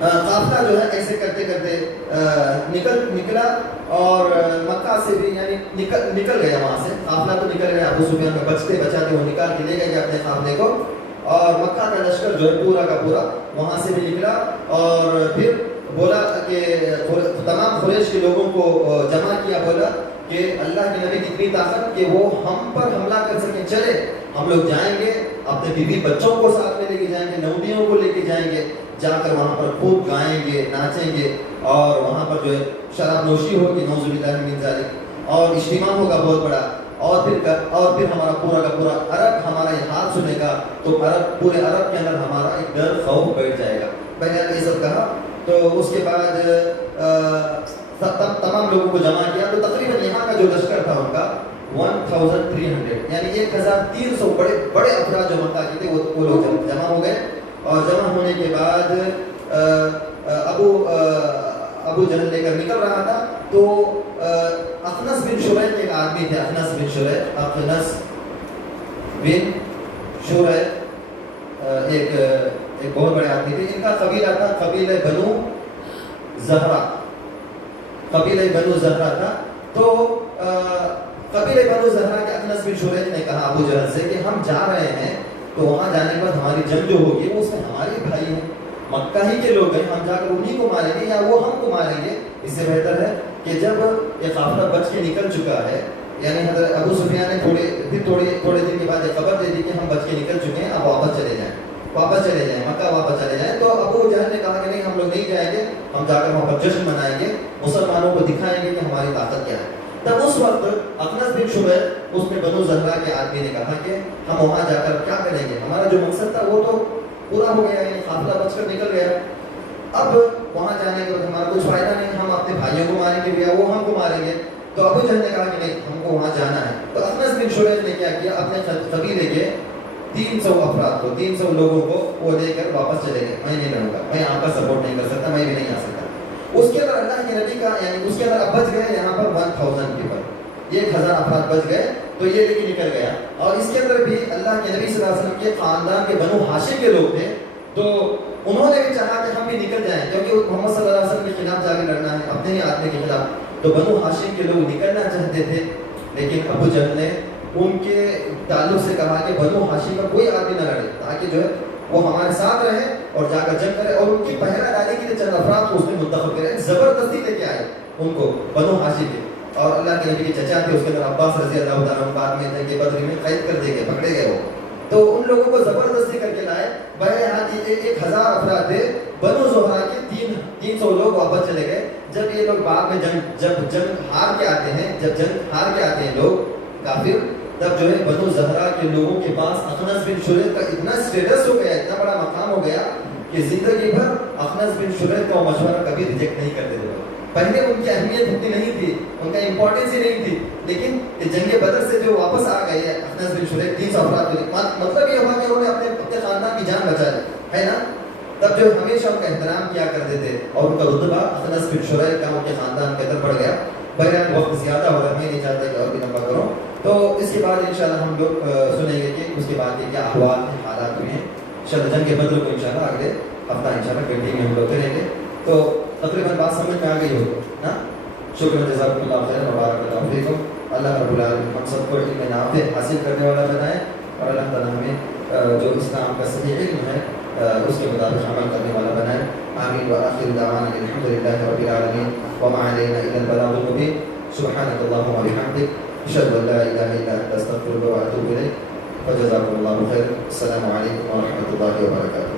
قافلہ جو ہے ایسے کرتے کرتے نکلا اور مکہ سے بھی یعنی نکل گیا وہاں سے. قافلہ تو نکل گیا، ابو سفیان میں بچتے بچاتے وہ نکال کے لے گئے اپنے قافلے کو. اور مکہ کا لشکر جو ہے پورا کا پورا وہاں سے بھی نکلا اور پھر بولا کہ تمام قریش کے لوگوں کو جمع کیا، بولا کہ اللہ کے نبی کی اتنی طاقت کہ وہ ہم پر حملہ کر سکیں، چلے ہم لوگ جائیں گے، اپنے بیوی بچوں کو ساتھ میں لے کے جائیں گے، نوڈیوں کو لے کے جائیں گے، جا کر وہاں پر خوب گائیں گے، ناچیں گے اور وہاں پر جو ہے شراب نوشی ہوگی، نعوذ باللہ من ذالک، اور اجتماع ہوگا بہت بڑا. اور پھر ہمارا پورا کا پورا عرب ہمارا یہ حال سنے گا تو پورے عرب کے اندر ہمارا ایک ڈر خوف بیٹھ جائے گا. بہرحال یہ سب کہا. تو اس کے بعد تمام لوگوں کو جمع کیا. تو تقریباً یہاں کا جو لشکر تھا ان کا 1300 یعنی 1300 بڑے افراد جو مکہ کے تھے وہ لوگ جمع ہو گئے. اور جمع ہونے کے بعد ابو جہل لے کر نکل رہا تھا تو اخنس بن شریح ایک آدمی تھے. اخنس بن شریح ایک بہت بڑے آدمی تھے. ان کا قبیلہ تھا قبیلہ بنو زہرا تھا. تو قبیلہ بنو زہرا کے اخنس بن شریح نے کہا ابو جہل سے کہ ہم جا رہے ہیں تو وہاں جانے کے بعد ہماری جنگ جو ہوگی وہ اس میں ہمارے بھائی ہیں, مکہ ہی کے لوگ ہیں, ہم جا کر انہیں کو ماریں گے یا وہ ہم کو ماریں گے. اس سے بہتر ہے کہ جب یہ قافلہ بچ کے نکل چکا ہے, یعنی حضرت ابو سفیان نے تھوڑے دن کے بعد یہ خبر دے دی کہ ہم بچ کے نکل چکے ہیں, اب واپس چلے جائیں مکہ واپس چلے جائیں. تو ابو جہل نے کہا کہ نہیں, ہم لوگ نہیں جائیں گے, ہم جا کر وہاں پر جشن منائیں گے, مسلمانوں کو دکھائیں گے کہ ہماری طاقت کیا ہے. تب اس وقت اخنس بن شریح اس میں بنو زہرا کے آدمی نے کہا کہ ہم وہاں جا کر کیا کریں گے, ہمارا جو مقصد تھا وہ تو پورا ہو گیا, یہ قافلہ بچ کر نکل گیا, اب وہاں جانے کے بعد ہمارا کچھ فائدہ نہیں, ہم اپنے بھائیوں کو ماریں گے یا وہ ہم کو ماریں گے. تو ابو جہل نے کہا کہ نہیں, ہم کو وہاں جانا ہے. تو اخنس بن شریح نے کیا کیا, اپنے قبیلے کے 300 افراد کو 300 لوگوں کو وہ لے کر واپس چلے گئے. میں نہیں لڑوں گا, میں آپ کا سپورٹ نہیں کر سکتا, میں بھی نہیں آ سکتا. اس کے اندر اللہ کے نبی کا یعنی اس کے اندر اب بچ گئے یہاں پر 1000 پیپل, 1000 افراد بچ گئے. تو یہ لے کے نکل گیا. اور اس کے اندر بھی اللہ کے نبی صلی اللہ علیہ وسلم کے خاندان کے بنو ہاشم کے لوگ تھے, تو انہوں نے بھی چاہا کہ ہم بھی نکل جائیں, کیونکہ محمد صلی اللہ علیہ وسلم کے خلاف جا کے لڑنا ہے, اپنے ہی آدمی کے خلاف. تو بنو ہاشم کے لوگ نکلنا چاہتے تھے, لیکن ابو جہل نے ان کے تعلق سے کہا کہ بنو ہاشم کا کوئی آدمی نہ لڑے, تاکہ جو ہے وہ ہمارے ساتھ رہے اور جا کر جنگ کرے. اور ان کی پہرا ڈالنے کے لیے چند افراد کو اس نے منتخب کرے, زبردستی لے کے آئے ان کو بنو ہاشم کے. اور اللہ کے نبی کے چچا تھے اس کے اندر عباس رضی اللہ تعالیٰ عنہ, بعد میں جنگ بدر میں قید کر دیے گئے, پکڑے گئے وہ. تو ان لوگوں کو زبردستی کر کے لائے. بہرحال 1000 افراد تھے, بنو زہرا کے 300 لوگ واپس چلے گئے. جب یہ لوگ بعد میں جب جنگ ہار کے آتے ہیں لوگ کافر, تب جو ہے بنو زہرا کے لوگوں کے پاس اخنس بن شریح کا اتنا اسٹیٹس ہو گیا, اتنا بڑا مقام ہو گیا کہ زندگی بھر اخنس بن شریح کا مشورہ کبھی ریجیکٹ نہیں کرتے تھے. پہلے ان کی اہمیت اتنی نہیں تھی, ان کا امپورٹنس ہی نہیں تھی, لیکن جنگ بدر سے جو واپس آ گئے اخنس بن شریح 300 افراد, مطلب یہ ہوا کہ انہوں نے اپنے خاندان کی جان بچا لی ہے نا. تب جو ہمیشہ ان کا احترام کیا کرتے تھے اور ان کا رتبہ اخنس بن شریح کا ان کے خاندان کے اندر بڑھ گیا. بہرحال وقت زیادہ ہو رہا ہے, میں نہیں چاہتا کہ اور بھی لمبا کروں. تو اس کے بعد انشاءاللہ ہم لوگ سنیں گے کہ اس کے بعد کے کیا احوال ہیں, حالات ہوئے ہیں. انشاءاللہ جنگ بدر کو انشاءاللہ اگلے ہفتہ انشاءاللہ کنٹینیو ہم لوگ کریں گے. تو تقریباً بات سمجھ میں آ گئی ہو نا. شکر جزاکم اللہ خیر, مبارک اللہ فیکم. اللہ رب العالمین ہم سب کو علم نافع حاصل کرنے والا بنائے, اور اللہ تعالیٰ ہمیں جو اسلام کا صحیح علم ہے اس کے مطابق عمل کرنے والا بنائے. آمین. وآخر دعوانا الحمد للہ رب العالمین وما علینا الا البلاغ المبین. سبحانک اللہم وبحمدک, اشہد ان لا الہ الا انت استغفرک واتوب الیک. فجزاکم اللہ خیر. السلام علیکم ورحمۃ اللہ وبرکاتہ.